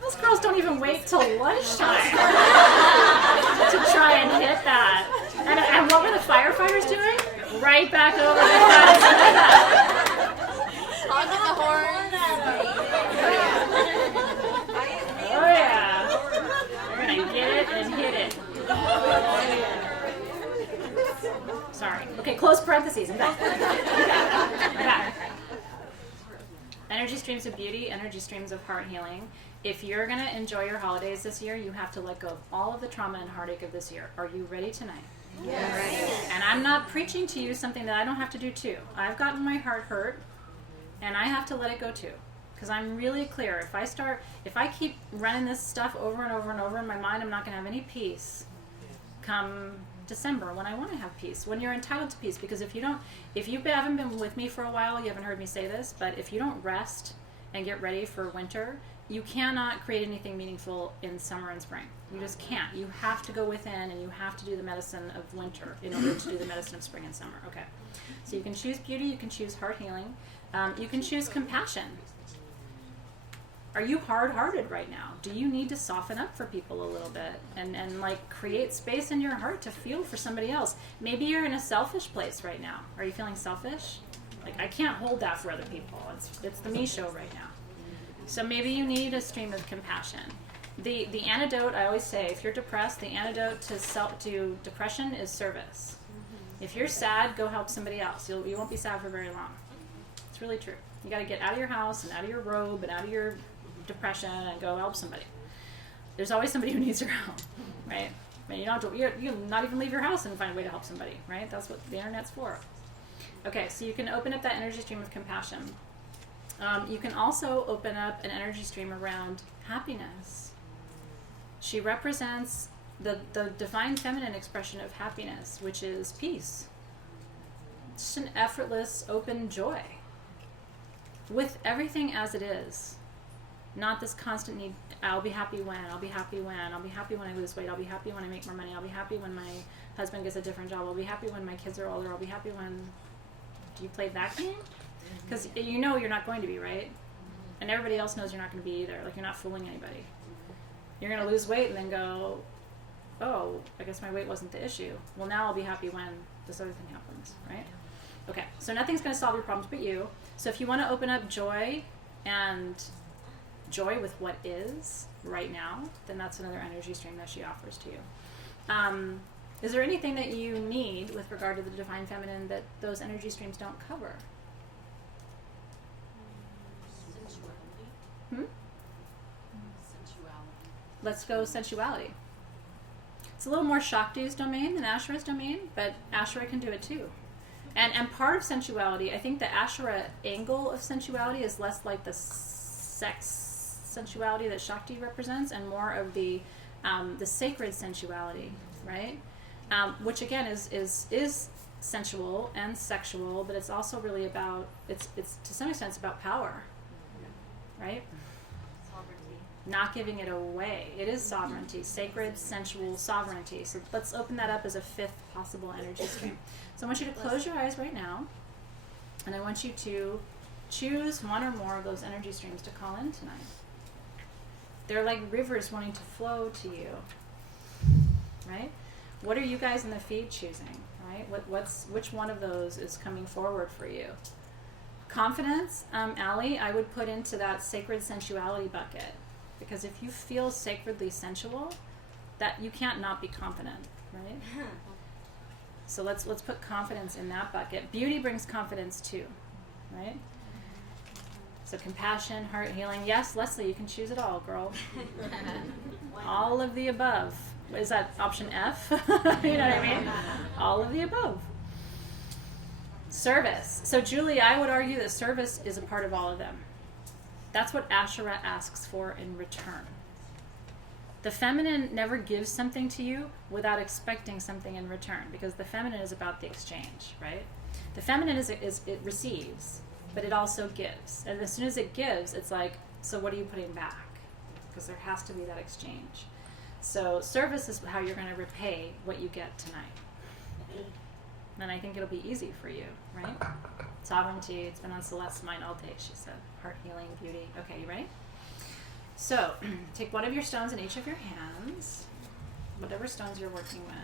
those girls don't even wait till lunchtime to try and hit that. And what were the firefighters doing? Right back over the fence. Honking the horn. Oh yeah. We're gonna get it and hit it. Sorry. Okay, close parentheses. I'm back. I'm back. Energy streams of beauty, energy streams of heart healing. If you're going to enjoy your holidays this year, you have to let go of all of the trauma and heartache of this year. Are you ready tonight? Yes. And I'm not preaching to you something that I don't have to do too. I've gotten my heart hurt, and I have to let it go too. Because I'm really clear. If I keep running this stuff over and over and over in my mind, I'm not going to have any peace come December when I want to have peace, when you're entitled to peace. Because if you haven't been with me for a while, you haven't heard me say this, but if you don't rest and get ready for winter, you cannot create anything meaningful in summer and spring. You just can't. You have to go within, and you have to do the medicine of winter in order to do the medicine of spring and summer. Okay. So you can choose beauty, you can choose heart healing, you can choose compassion. Are you hard-hearted right now? Do you need to soften up for people a little bit and create space in your heart to feel for somebody else? Maybe you're in a selfish place right now. Are you feeling selfish? I can't hold that for other people. It's the me show right now. So maybe you need a stream of compassion. The antidote, I always say, if you're depressed, the antidote to depression is service. If you're sad, go help somebody else. You won't be sad for very long. It's really true. You got to get out of your house and out of your robe and out of your depression and go help somebody. There's always somebody who needs your help, right? And you don't have to, you can not even leave your house and find a way to help somebody, right? That's what the internet's for. Okay, so you can open up that energy stream of compassion. You can also open up an energy stream around happiness. She represents the divine feminine expression of happiness, which is peace. Just an effortless, open joy with everything as it is. Not this constant need, I'll be happy when, I'll be happy when, I'll be happy when I lose weight, I'll be happy when I make more money, I'll be happy when my husband gets a different job, I'll be happy when my kids are older, I'll be happy when... Do you play that game? Because you know you're not going to be, right? And everybody else knows you're not going to be either. Like, you're not fooling anybody. You're going to lose weight and then go, oh, I guess my weight wasn't the issue. Well, now I'll be happy when this other thing happens, right? Okay, so nothing's going to solve your problems but you. So if you want to open up joy and joy with what is right now, then that's another energy stream that she offers to you. Is there anything that you need with regard to the divine feminine that those energy streams don't cover? Sensuality. Sensuality. Let's go sensuality. It's a little more Shakti's domain than Asherah's domain, but Asherah can do it too. And part of sensuality, I think the Asherah angle of sensuality is less like the sex sensuality that Shakti represents and more of the sacred sensuality, right? Which again is sensual and sexual, but it's also really about, it's to some extent it's about power, right? Sovereignty. Not giving it away. It is sovereignty, sacred, sensual sovereignty. So let's open that up as a fifth possible energy stream. So I want you to close your eyes right now, and I want you to choose one or more of those energy streams to call in tonight. They're like rivers wanting to flow to you, right? What are you guys in the feed choosing, right? Which one of those is coming forward for you? Confidence, Allie, I would put into that sacred sensuality bucket, because if you feel sacredly sensual, that you can't not be confident, right? So let's put confidence in that bucket. Beauty brings confidence too, right? So compassion, heart healing. Yes, Leslie, you can choose it all, girl. All of the above. Is that option F? You know what I mean? All of the above. Service. So Julie, I would argue that service is a part of all of them. That's what Asherah asks for in return. The feminine never gives something to you without expecting something in return, because the feminine is about the exchange, right? The feminine is it receives, but it also gives. And as soon as it gives, it's like, so what are you putting back? Because there has to be that exchange. So service is how you're going to repay what you get tonight. And I think it'll be easy for you, right? Sovereignty, it's been on Celeste's mind all day, she said. Heart healing, beauty. Okay, you ready? So, take one of your stones in each of your hands, whatever stones you're working with.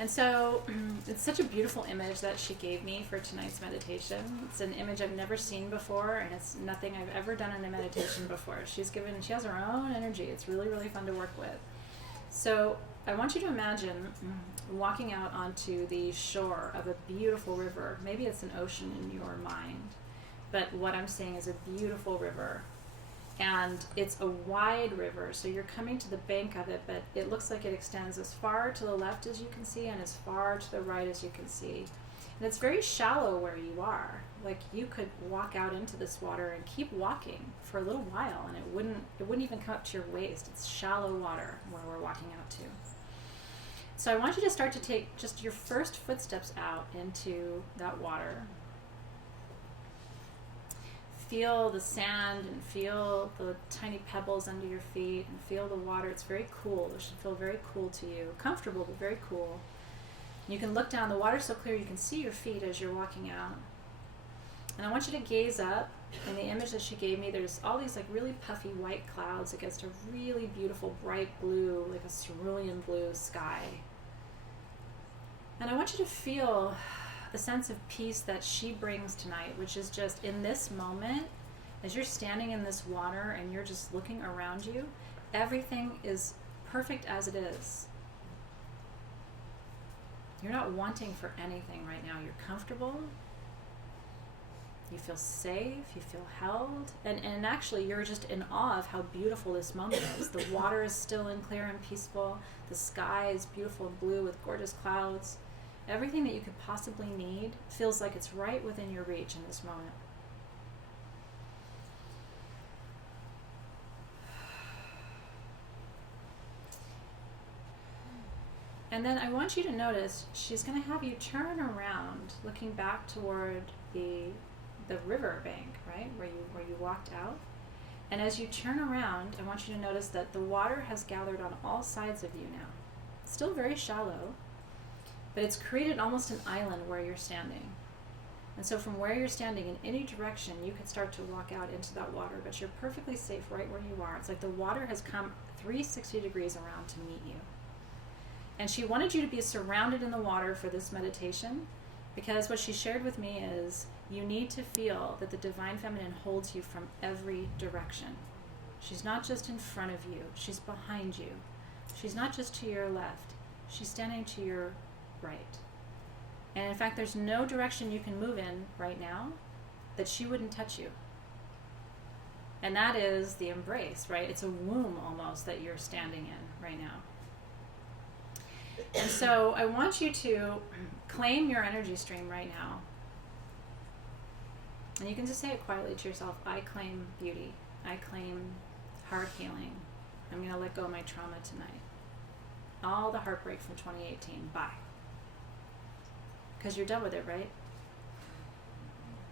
And so, it's such a beautiful image that she gave me for tonight's meditation. It's an image I've never seen before, and it's nothing I've ever done in a meditation before. She has her own energy. It's really, really fun to work with. So, I want you to imagine walking out onto the shore of a beautiful river. Maybe it's an ocean in your mind, but what I'm saying is a beautiful river. And it's a wide river, so you're coming to the bank of it, but it looks like it extends as far to the left as you can see and as far to the right as you can see. And it's very shallow where you are. Like, you could walk out into this water and keep walking for a little while, and it wouldn't even come up to your waist. It's shallow water where we're walking out to. So I want you to start to take just your first footsteps out into that water. Feel the sand and feel the tiny pebbles under your feet and feel the water. It's very cool. It should feel very cool to you. Comfortable, but very cool. You can look down. The water's so clear you can see your feet as you're walking out. And I want you to gaze up. In the image that she gave me, there's all these like really puffy white clouds against a really beautiful bright blue, like a cerulean blue sky. And I want you to feel the sense of peace that she brings tonight, which is just in this moment, as you're standing in this water and you're just looking around you, everything is perfect as it is. You're not wanting for anything right now. You're comfortable. You feel safe, you feel held, and actually you're just in awe of how beautiful this moment is. The water is still and clear and peaceful. The sky is beautiful and blue with gorgeous clouds. Everything that you could possibly need feels like it's right within your reach in this moment. And then I want you to notice she's going to have you turn around, looking back toward the river bank, right, where you walked out. And as you turn around, I want you to notice that the water has gathered on all sides of you now. It's still very shallow, but it's created almost an island where you're standing. And so from where you're standing in any direction, you could start to walk out into that water, but you're perfectly safe right where you are. It's like the water has come 360 degrees around to meet you. And she wanted you to be surrounded in the water for this meditation, because what she shared with me is you need to feel that the Divine Feminine holds you from every direction. She's not just in front of you, she's behind you. She's not just to your left, she's standing to your right. And in fact, there's no direction you can move in right now that she wouldn't touch you. And that is the embrace, right? It's a womb almost that you're standing in right now. And so I want you to claim your energy stream right now. And you can just say it quietly to yourself. I claim beauty. I claim heart healing. I'm going to let go of my trauma tonight. All the heartbreak from 2018. Bye. Because you're done with it, right?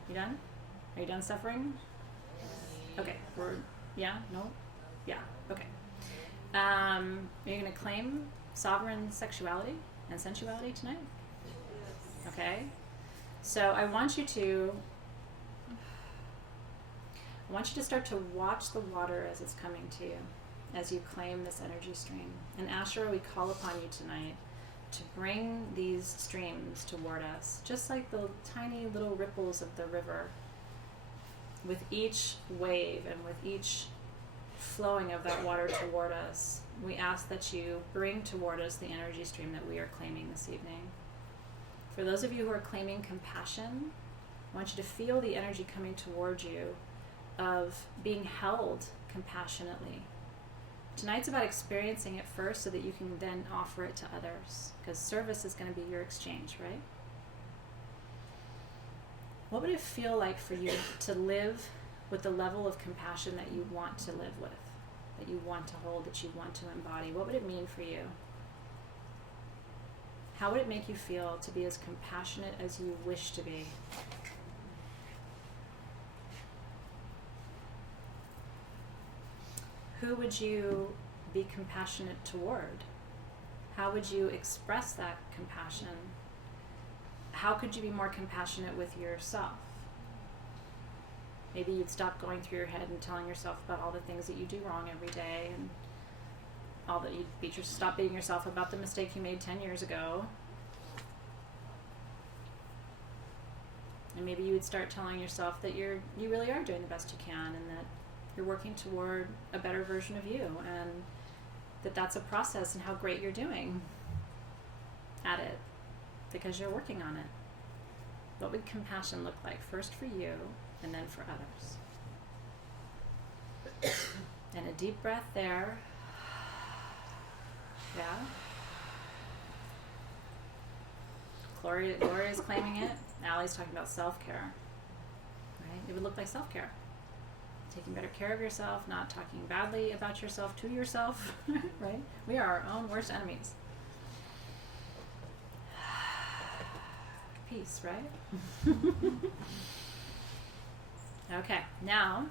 You done? Are you done suffering? Okay. Yeah? No? Yeah. Okay. Are you going to claim sovereign sexuality and sensuality tonight? Okay. So I want you to start to watch the water as it's coming to you, as you claim this energy stream. And Asherah, we call upon you tonight to bring these streams toward us, just like the tiny little ripples of the river. With each wave and with each flowing of that water toward us, we ask that you bring toward us the energy stream that we are claiming this evening. For those of you who are claiming compassion, I want you to feel the energy coming toward you of being held compassionately. Tonight's about experiencing it first so that you can then offer it to others, because service is going to be your exchange, right? What would it feel like for you to live with the level of compassion that you want to live with, that you want to hold, that you want to embody? What would it mean for you? How would it make you feel to be as compassionate as you wish to be? Who would you be compassionate toward? How would you express that compassion? How could you be more compassionate with yourself? Maybe you'd stop going through your head and telling yourself about all the things that you do wrong every day, and all that you'd stop beating yourself about the mistake you made 10 years ago. And maybe you would start telling yourself that you really are doing the best you can, and that you're working toward a better version of you, and that that's a process, and how great you're doing at it because you're working on it. What would compassion look like, first for you and then for others? And a deep breath there. Yeah. Gloria's claiming it. Allie's talking about self-care. Right? It would look like self-care. Taking better care of yourself, not talking badly about yourself to yourself, right? We are our own worst enemies. Peace, right? Okay, now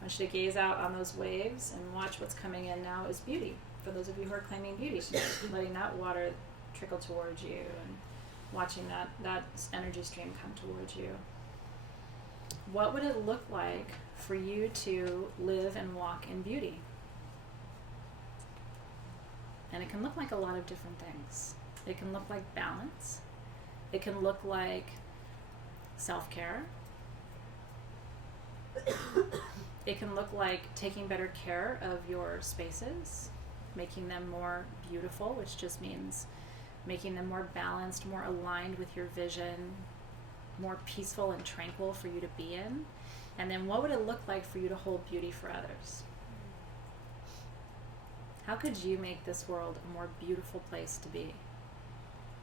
I want you to gaze out on those waves and watch what's coming in now as beauty. For those of you who are claiming beauty, letting that water trickle towards you and watching that energy stream come towards you. What would it look like for you to live and walk in beauty? And it can look like a lot of different things. It can look like balance. It can look like self-care. It can look like taking better care of your spaces, making them more beautiful, which just means making them more balanced, more aligned with your vision, more peaceful and tranquil for you to be in? And then what would it look like for you to hold beauty for others? How could you make this world a more beautiful place to be?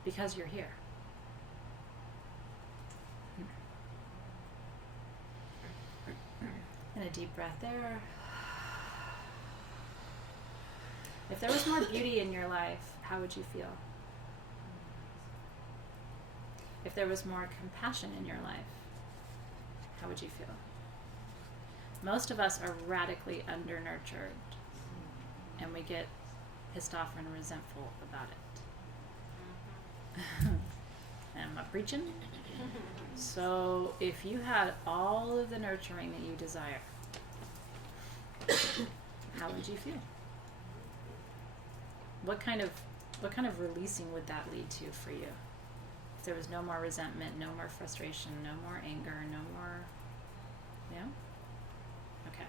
Because you're here. And a deep breath there. If there was more beauty in your life, how would you feel? If there was more compassion in your life, how would you feel? Most of us are radically under-nurtured, and we get pissed off and resentful about it. And I'm not preaching. So if you had all of the nurturing that you desire, how would you feel? What kind of releasing would that lead to for you? If there was no more resentment, no more frustration, no more anger, no more, yeah? Okay.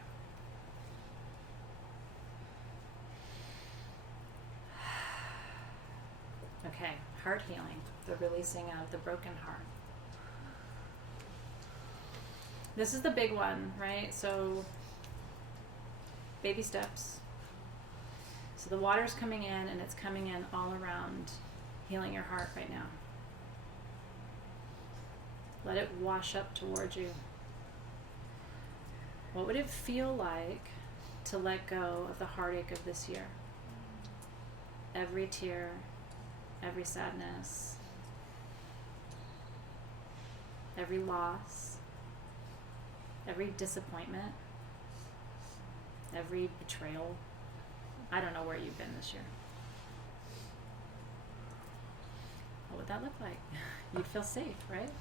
Okay, heart healing, the releasing of the broken heart. This is the big one, right? So, baby steps. So the water's coming in, and it's coming in all around, healing your heart right now. Let it wash up towards you. What would it feel like to let go of the heartache of this year? Every tear, every sadness, every loss, every disappointment, every betrayal. I don't know where you've been this year. What would that look like? You'd feel safe, right?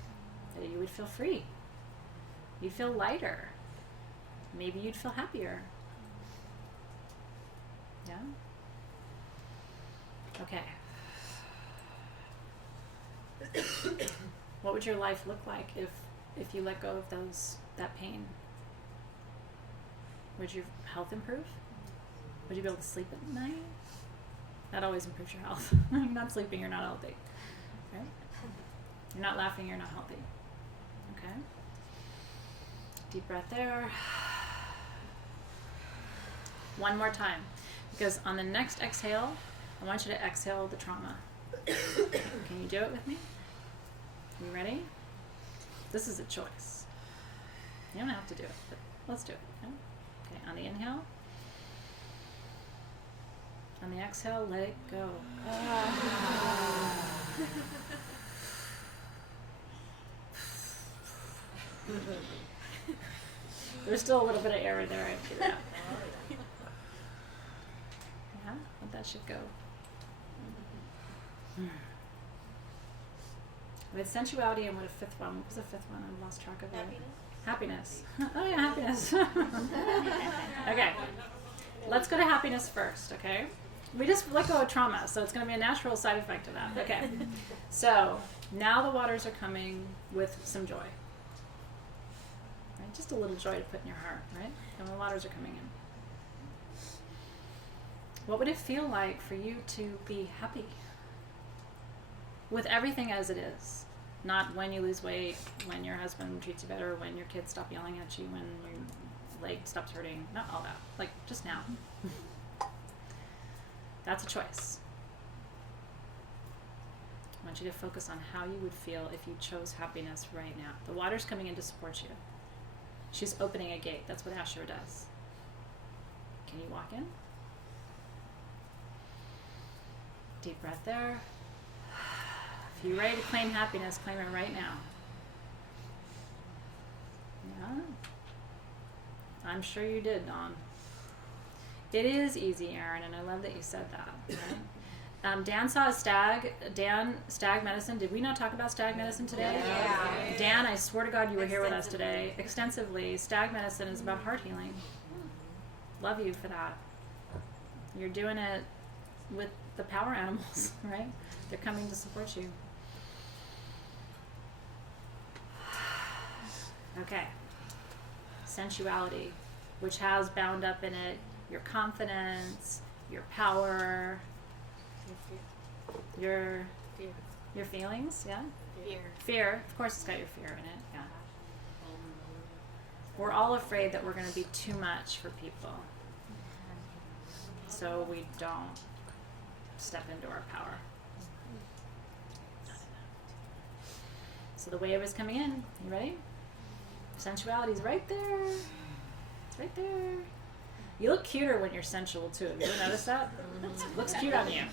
You would feel free. You'd feel lighter. Maybe you'd feel happier. Yeah? Okay. What would your life look like if you let go of that pain? Would your health improve? Would you be able to sleep at night? That always improves your health. You're not sleeping, you're not healthy. Right? You're not laughing, you're not healthy. Okay? Deep breath there. One more time. Because on the next exhale, I want you to exhale the trauma. Can you do it with me? You ready? This is a choice. You don't have to do it, but let's do it. Okay, on the inhale. On the exhale, let it go. There's still a little bit of air in there, I figured out. Yeah, but that should go. With sensuality and what a fifth one? What was the fifth one? I lost track of it. Happiness. Oh yeah, happiness. Okay. Let's go to happiness first, okay? We just let go of trauma, so it's going to be a natural side effect of that. Okay. So, now the waters are coming with some joy. Right? Just a little joy to put in your heart, right? And the waters are coming in. What would it feel like for you to be happy? With everything as it is. Not when you lose weight, when your husband treats you better, when your kids stop yelling at you, when your leg stops hurting. Not all that. Like, just now. That's a choice. I want you to focus on how you would feel if you chose happiness right now. The water's coming in to support you. She's opening a gate. That's what Asherah does. Can you walk in? Deep breath there. If you're ready to claim happiness, claim it right now. Yeah? I'm sure you did, Dawn. It is easy, Erin, and I love that you said that. Right? Dan saw a stag. Dan, stag medicine. Did we not talk about stag medicine today? Yeah. Dan, I swear to God you were here with us today. Extensively. Stag medicine is about heart healing. Love you for that. You're doing it with the power animals, right? They're coming to support you. Okay. Sensuality, which has bound up in it your confidence, your power, your feelings, yeah? Fear. Fear, of course, it's got your fear in it. Yeah. We're all afraid that we're going to be too much for people, so we don't step into our power. So the wave is coming in. You ready? Sensuality's right there. It's right there. You look cuter when you're sensual too. Have you ever noticed that? It looks cute on you.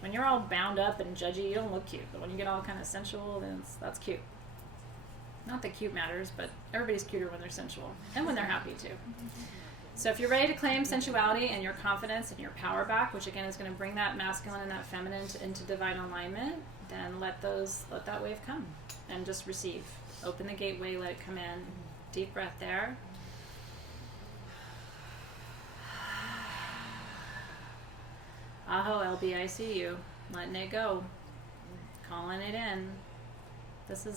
When you're all bound up and judgy, you don't look cute. But when you get all kind of sensual, then that's cute. Not that cute matters, but everybody's cuter when they're sensual and when they're happy too. So if you're ready to claim sensuality and your confidence and your power back, which again is going to bring that masculine and that feminine into divine alignment, then let that wave come and just receive. Open the gateway, let it come in. Deep breath there. Aho, LB, I see you. Letting it go. Calling it in.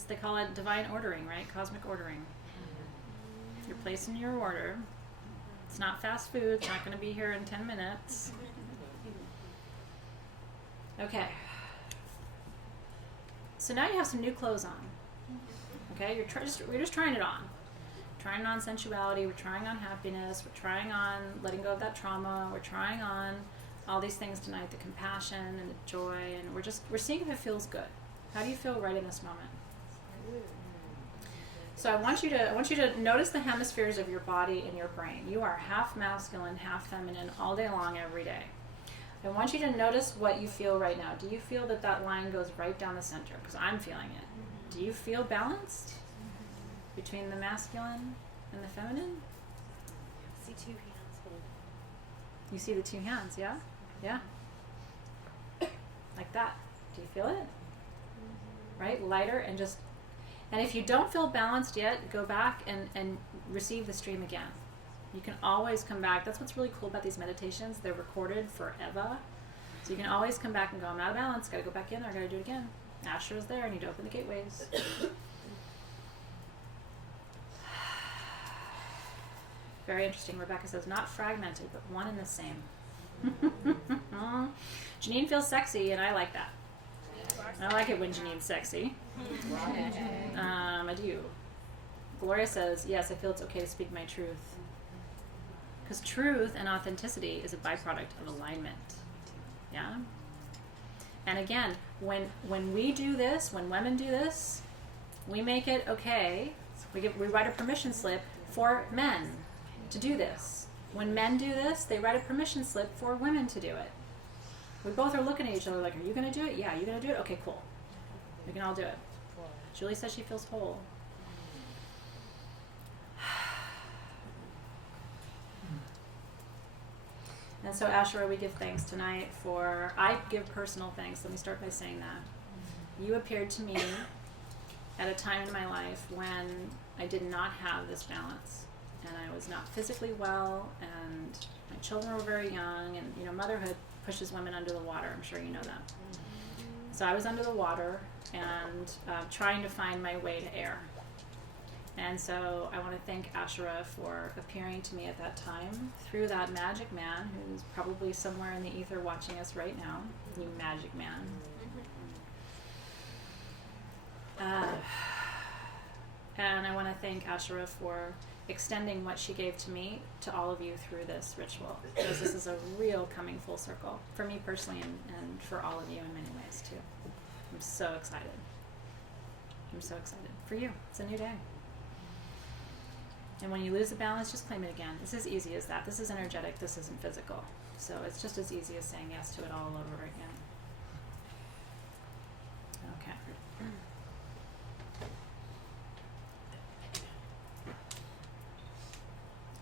They call it divine ordering, right? Cosmic ordering. You're placing your order. It's not fast food. It's not going to be here in 10 minutes. Okay. So now you have some new clothes on. Okay? We're just trying it on. Trying on sensuality. We're trying on happiness. We're trying on letting go of that trauma. We're trying on all these things tonight, the compassion and the joy, and we're seeing if it feels good. How do you feel right in this moment? So I want you to notice the hemispheres of your body and your brain. You are half masculine, half feminine all day long, every day. I want you to notice what you feel right now. Do you feel that line goes right down the center? Because I'm feeling it. Do you feel balanced between the masculine and the feminine? I see 2 hands hold. You see the 2 hands, yeah? Yeah. Like that. Do you feel it? Right? Lighter and if you don't feel balanced yet, go back and receive the stream again. You can always come back. That's what's really cool about these meditations. They're recorded forever. So you can always come back and go, I'm out of balance, gotta go back in there, I gotta do it again. Asherah's there, I need to open the gateways. Very interesting. Rebecca says, not fragmented, but one and the same. Janine feels sexy, and I like that. I like it when Janine's sexy. I do. Gloria says, yes, I feel it's okay to speak my truth. Because truth and authenticity is a byproduct of alignment. Yeah? And again, when we do this, when women do this, we make it okay. We write a permission slip for men to do this. When men do this, they write a permission slip for women to do it. We both are looking at each other like, are you going to do it? Yeah, you going to do it? Okay, cool. We can all do it. Julie says she feels whole. And so, Asherah, we give thanks tonight I give personal thanks. Let me start by saying that. You appeared to me at a time in my life when I did not have this balance. And I was not physically well, and my children were very young, and motherhood pushes women under the water. I'm sure you know that. So I was under the water and trying to find my way to air. And so I want to thank Asherah for appearing to me at that time through that magic man who's probably somewhere in the ether watching us right now. You magic man. And I want to thank Asherah for extending what she gave to me to all of you through this ritual, because this is a real coming full circle for me personally and for all of you in many ways too. I'm so excited. I'm so excited for you. It's a new day. And when you lose the balance, just claim it again. It's as easy as that. This is energetic. This isn't physical. So it's just as easy as saying yes to it all over again. Okay.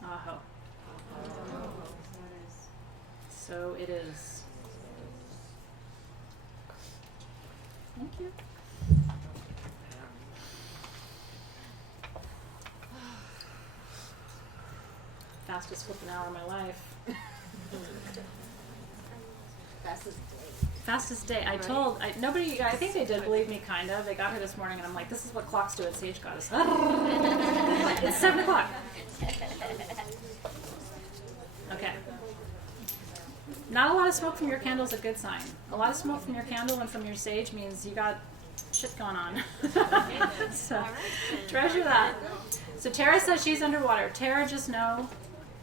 Aho. So it is. Thank you. Fastest flipping hour of my life. Fastest day. I think they did believe me, kind of. They got here this morning, and I'm like, this is what clocks do at Sage Goddess. It's 7 o'clock. Okay. Not a lot of smoke from your candle is a good sign. A lot of smoke from your candle and from your sage means you got shit going on. So treasure that. So Tara says she's underwater. Tara, just know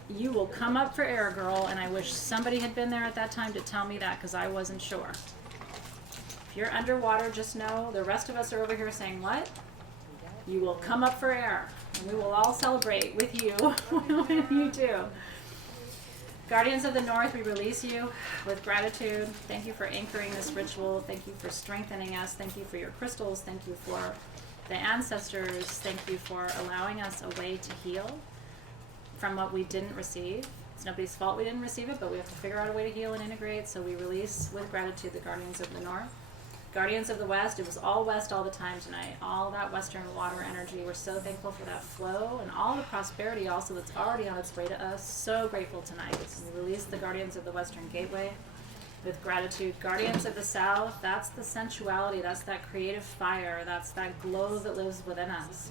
you will come up for air, girl, and I wish somebody had been there at that time to tell me that because I wasn't sure. If you're underwater, just know the rest of us are over here saying what? You will come up for air, and we will all celebrate with you when you do. Guardians of the North, we release you with gratitude. Thank you for anchoring this ritual. Thank you for strengthening us. Thank you for your crystals. Thank you for the ancestors. Thank you for allowing us a way to heal from what we didn't receive. It's nobody's fault we didn't receive it, but we have to figure out a way to heal and integrate. So we release with gratitude the Guardians of the North. Guardians of the West, it was all west all the time tonight. All that western water energy. We're so thankful for that flow and all the prosperity also that's already on its way to us. So grateful tonight. So we release the Guardians of the Western Gateway with gratitude. Guardians of the South, that's the sensuality. That's that creative fire. That's that glow that lives within us.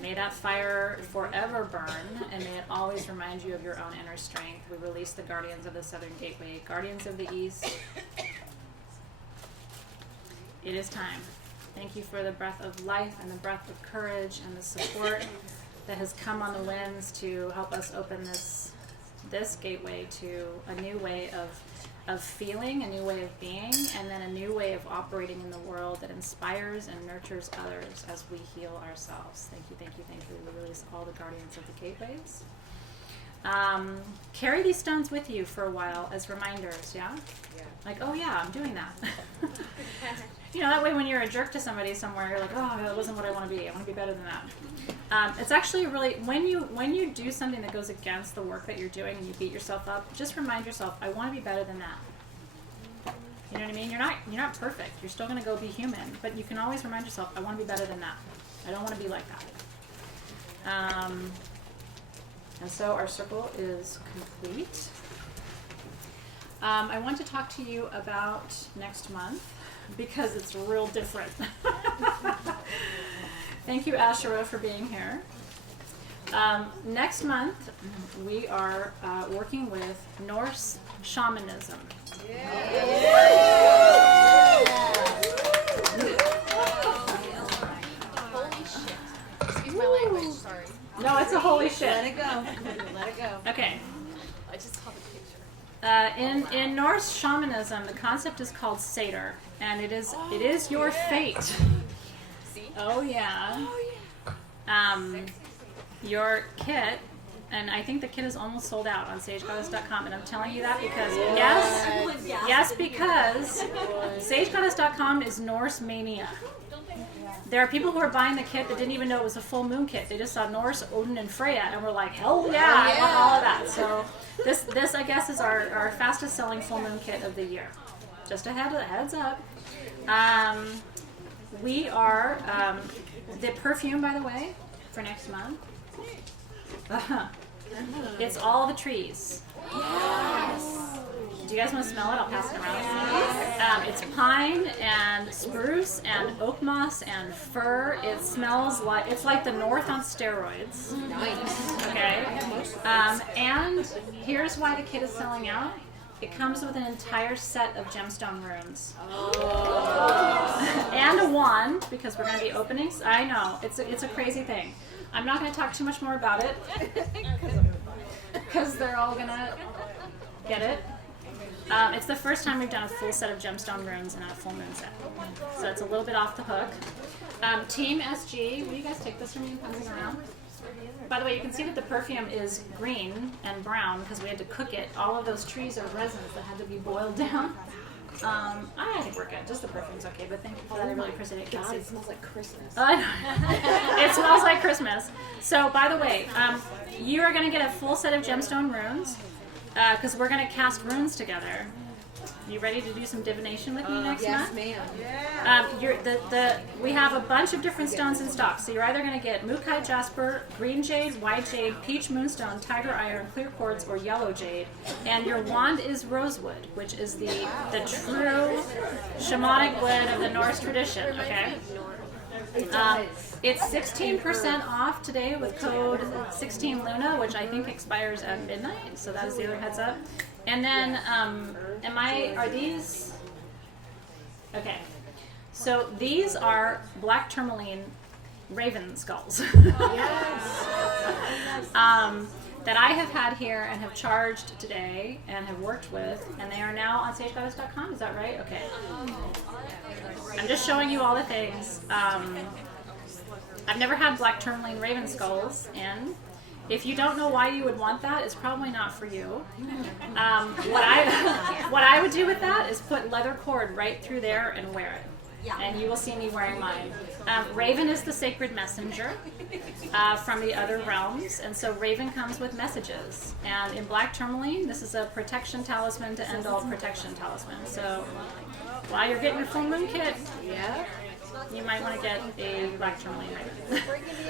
May that fire forever burn, and may it always remind you of your own inner strength. We release the Guardians of the Southern Gateway. Guardians of the East, it is time. Thank you for the breath of life and the breath of courage and the support that has come on the winds to help us open this gateway to a new way of feeling, a new way of being, and then a new way of operating in the world that inspires and nurtures others as we heal ourselves. Thank you, thank you, thank you. We release all the Guardians of the Gateways. Carry these stones with you for a while as reminders, yeah? Like, oh yeah, I'm doing that. You know, that way when you're a jerk to somebody somewhere, you're like, oh, that wasn't what I want to be. I want to be better than that. It's actually really, when you do something that goes against the work that you're doing and you beat yourself up, just remind yourself, I want to be better than that. You know what I mean? You're not perfect. You're still going to go be human, but you can always remind yourself, I want to be better than that. I don't want to be like that. And so our circle is complete. I want to talk to you about next month because it's real different. Thank you, Asherah, for being here. Next month, we are working with Norse shamanism. Holy shit. Excuse my language, sorry. No, it's a holy shit. Let it go. Let it go. Okay. I just saw the picture. In Norse shamanism, the concept is called Seder, and it is your fate. See? Oh yeah. Your kit, and I think the kit is almost sold out on sagegoddess.com, and I'm telling you that because because sagegoddess.com is Norse mania. There are people who are buying the kit that didn't even know it was a full moon kit. They just saw Norse, Odin, and Freya, and were like, hell yeah, I want all of that. So this I guess is our fastest selling full moon kit of the year. Just a heads up. We are the perfume, by the way, for next month. It's all the trees. Yes. Do you guys want to smell it? I'll pass it around. It's pine and spruce and oak moss and fir. It smells like, it's like the North on steroids. Nice. Okay. And here's why the kit is selling out. It comes with an entire set of gemstone runes. And a wand, because we're going to be opening. I know, it's a crazy thing. I'm not going to talk too much more about it, because they're all going to get it. It's the first time we've done a full set of gemstone runes and a full moon set. So it's a little bit off the hook. Team SG, will you guys take this from me and pass it around? By the way, you can see that the perfume is green and brown because we had to cook it. All of those trees are resins that had to be boiled down. I think we're good. Just the perfume's okay, but thank you for that. I really appreciate it. God, it smells like Christmas. It smells like Christmas. So, by the way, you are going to get a full set of gemstone runes because we're going to cast runes together. You ready to do some divination with me next month? Yes, ma'am. We have a bunch of different stones in stock. So you're either going to get Mukai Jasper, Green Jade, White Jade, Peach Moonstone, Tiger Iron, Clear Quartz, or Yellow Jade. And your wand is Rosewood, which is the true shamanic wood of the Norse tradition. Okay. It's 16% off today with code 16Luna, which I think expires at midnight. So that is the other heads up. And then, are these? Okay. So these are black tourmaline raven skulls that I have had here and have charged today and have worked with, and they are now on sagegoddess.com. Is that right? Okay. I'm just showing you all the things. I've never had black tourmaline raven skulls in. If you don't know why you would want that, it's probably not for you. What I would do with that is put leather cord right through there and wear it. And you will see me wearing mine. Raven is the sacred messenger from the other realms, and so Raven comes with messages. And in black tourmaline, this is a protection talisman to end all protection talisman. So while you're getting your full moon kit, you might want to get a black tourmaline raven.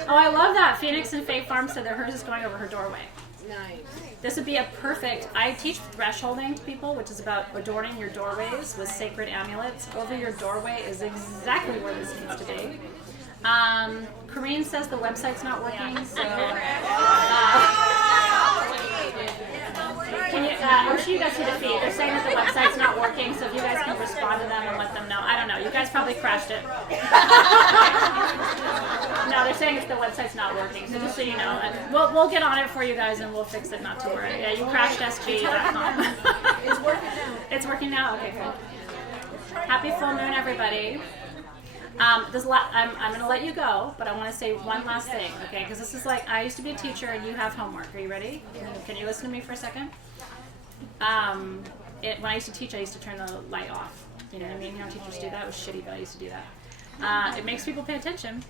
Oh, I love that. Phoenix and Faye Farm said that hers is going over her doorway. Nice. This would be a perfect, I teach thresholding to people, which is about adorning your doorways with sacred amulets. Over your doorway is exactly where this needs to be. Corrine says the website's not working, so can you, I'm sure you guys see the feed. They're saying that the website's not working, so if you guys can respond to them and let them know. I don't know. You guys probably crashed it. No, they're saying the website's not working, so just so you know. We'll get on it for you guys and we'll fix it, not to worry. Yeah, you crashed sg.com. It's working now. It's working now? Okay, cool. Happy full moon, everybody. I'm going to let you go, but I want to say one last thing, okay? Because this is like, I used to be a teacher and you have homework. Are you ready? Can you listen to me for a second? When I used to teach, I used to turn the light off. You know what I mean? You know, teachers do that. It was shitty, but I used to do that. It makes people pay attention.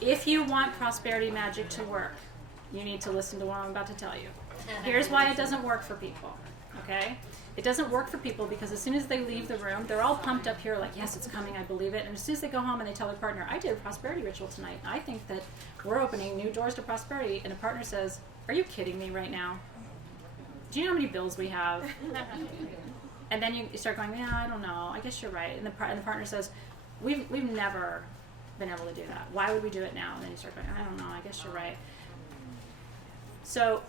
If you want prosperity magic to work, you need to listen to what I'm about to tell you. Here's why it doesn't work for people, okay? It doesn't work for people because as soon as they leave the room, they're all pumped up here like, yes, it's coming, I believe it. And as soon as they go home and they tell their partner, I did a prosperity ritual tonight. I think that we're opening new doors to prosperity. And a partner says, are you kidding me right now? Do you know how many bills we have? And then you start going, yeah, I don't know. I guess you're right. And the partner says, we've never been able to do that. Why would we do it now? And then you start going, I don't know. I guess you're right. So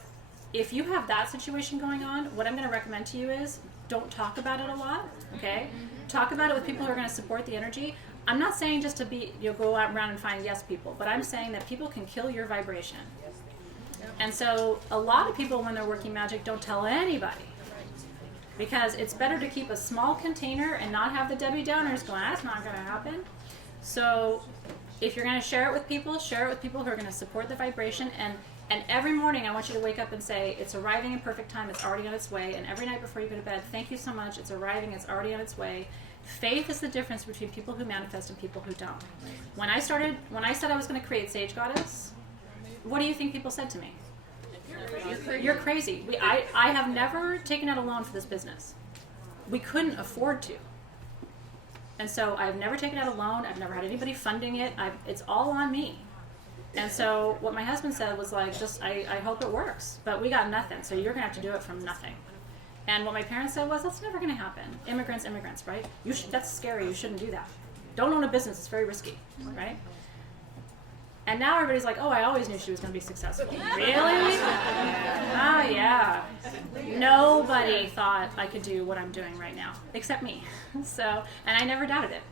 if you have that situation going on, what I'm going to recommend to you is don't talk about it a lot, okay? Talk about it with people who are going to support the energy. I'm not saying just to be, go out around and find yes people, but I'm saying that people can kill your vibration. And so a lot of people, when they're working magic, don't tell anybody. Because it's better to keep a small container and not have the Debbie Downers going, that's not going to happen. So if you're going to share it with people who are going to support the vibration. And every morning I want you to wake up and say, it's arriving in perfect time, it's already on its way. And every night before you go to bed, thank you so much, it's arriving, it's already on its way. Faith is the difference between people who manifest and people who don't. When I said I was going to create Sage Goddess, what do you think people said to me? You're crazy. I have never taken out a loan for this business. We couldn't afford to. And so I've never taken out a loan. I've never had anybody funding it. It's all on me. And so what my husband said was like, I hope it works. But we got nothing, so you're going to have to do it from nothing. And what my parents said was, that's never going to happen. Immigrants, right? That's scary. You shouldn't do that. Don't own a business. It's very risky, right? And now everybody's like, oh, I always knew she was going to be successful. Really? Ah, yeah. Nobody thought I could do what I'm doing right now, except me. And I never doubted it.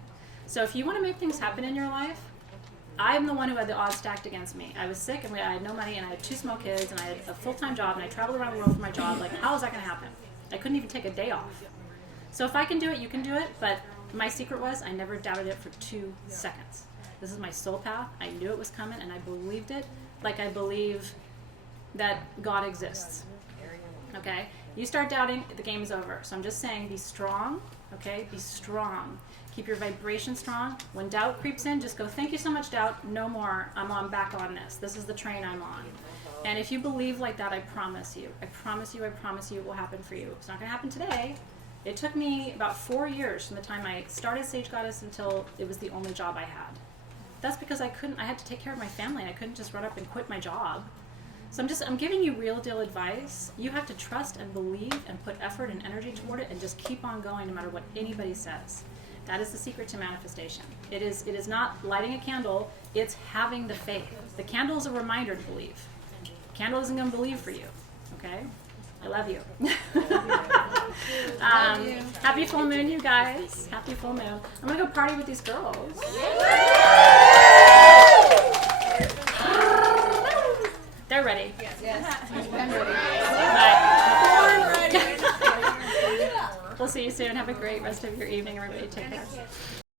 So if you want to make things happen in your life, I'm the one who had the odds stacked against me. I was sick, and I had no money, and I had 2 small kids, and I had a full-time job, and I traveled around the world for my job. Like, how is that going to happen? I couldn't even take a day off. So if I can do it, you can do it. But my secret was I never doubted it for 2 seconds. This is my soul path. I knew it was coming, and I believed it like I believe that God exists. Okay? You start doubting, the game is over. So I'm just saying, be strong, okay? Be strong. Keep your vibration strong. When doubt creeps in, just go, thank you so much, doubt. No more. I'm back on this. This is the train I'm on. And if you believe like that, I promise you it will happen for you. It's not going to happen today. It took me about 4 years from the time I started Sage Goddess until it was the only job I had. That's because I had to take care of my family, and I couldn't just run up and quit my job. So I'm giving you real deal advice. You have to trust and believe and put effort and energy toward it and just keep on going no matter what anybody says. That is the secret to manifestation. It is not lighting a candle, it's having the faith. The candle is a reminder to believe. The candle isn't going to believe for you, okay? I love you. Happy full moon, you guys. Happy full moon. I'm gonna go party with these girls. They're ready. Bye. We'll see you soon. Have a great rest of your evening, everybody. Take care.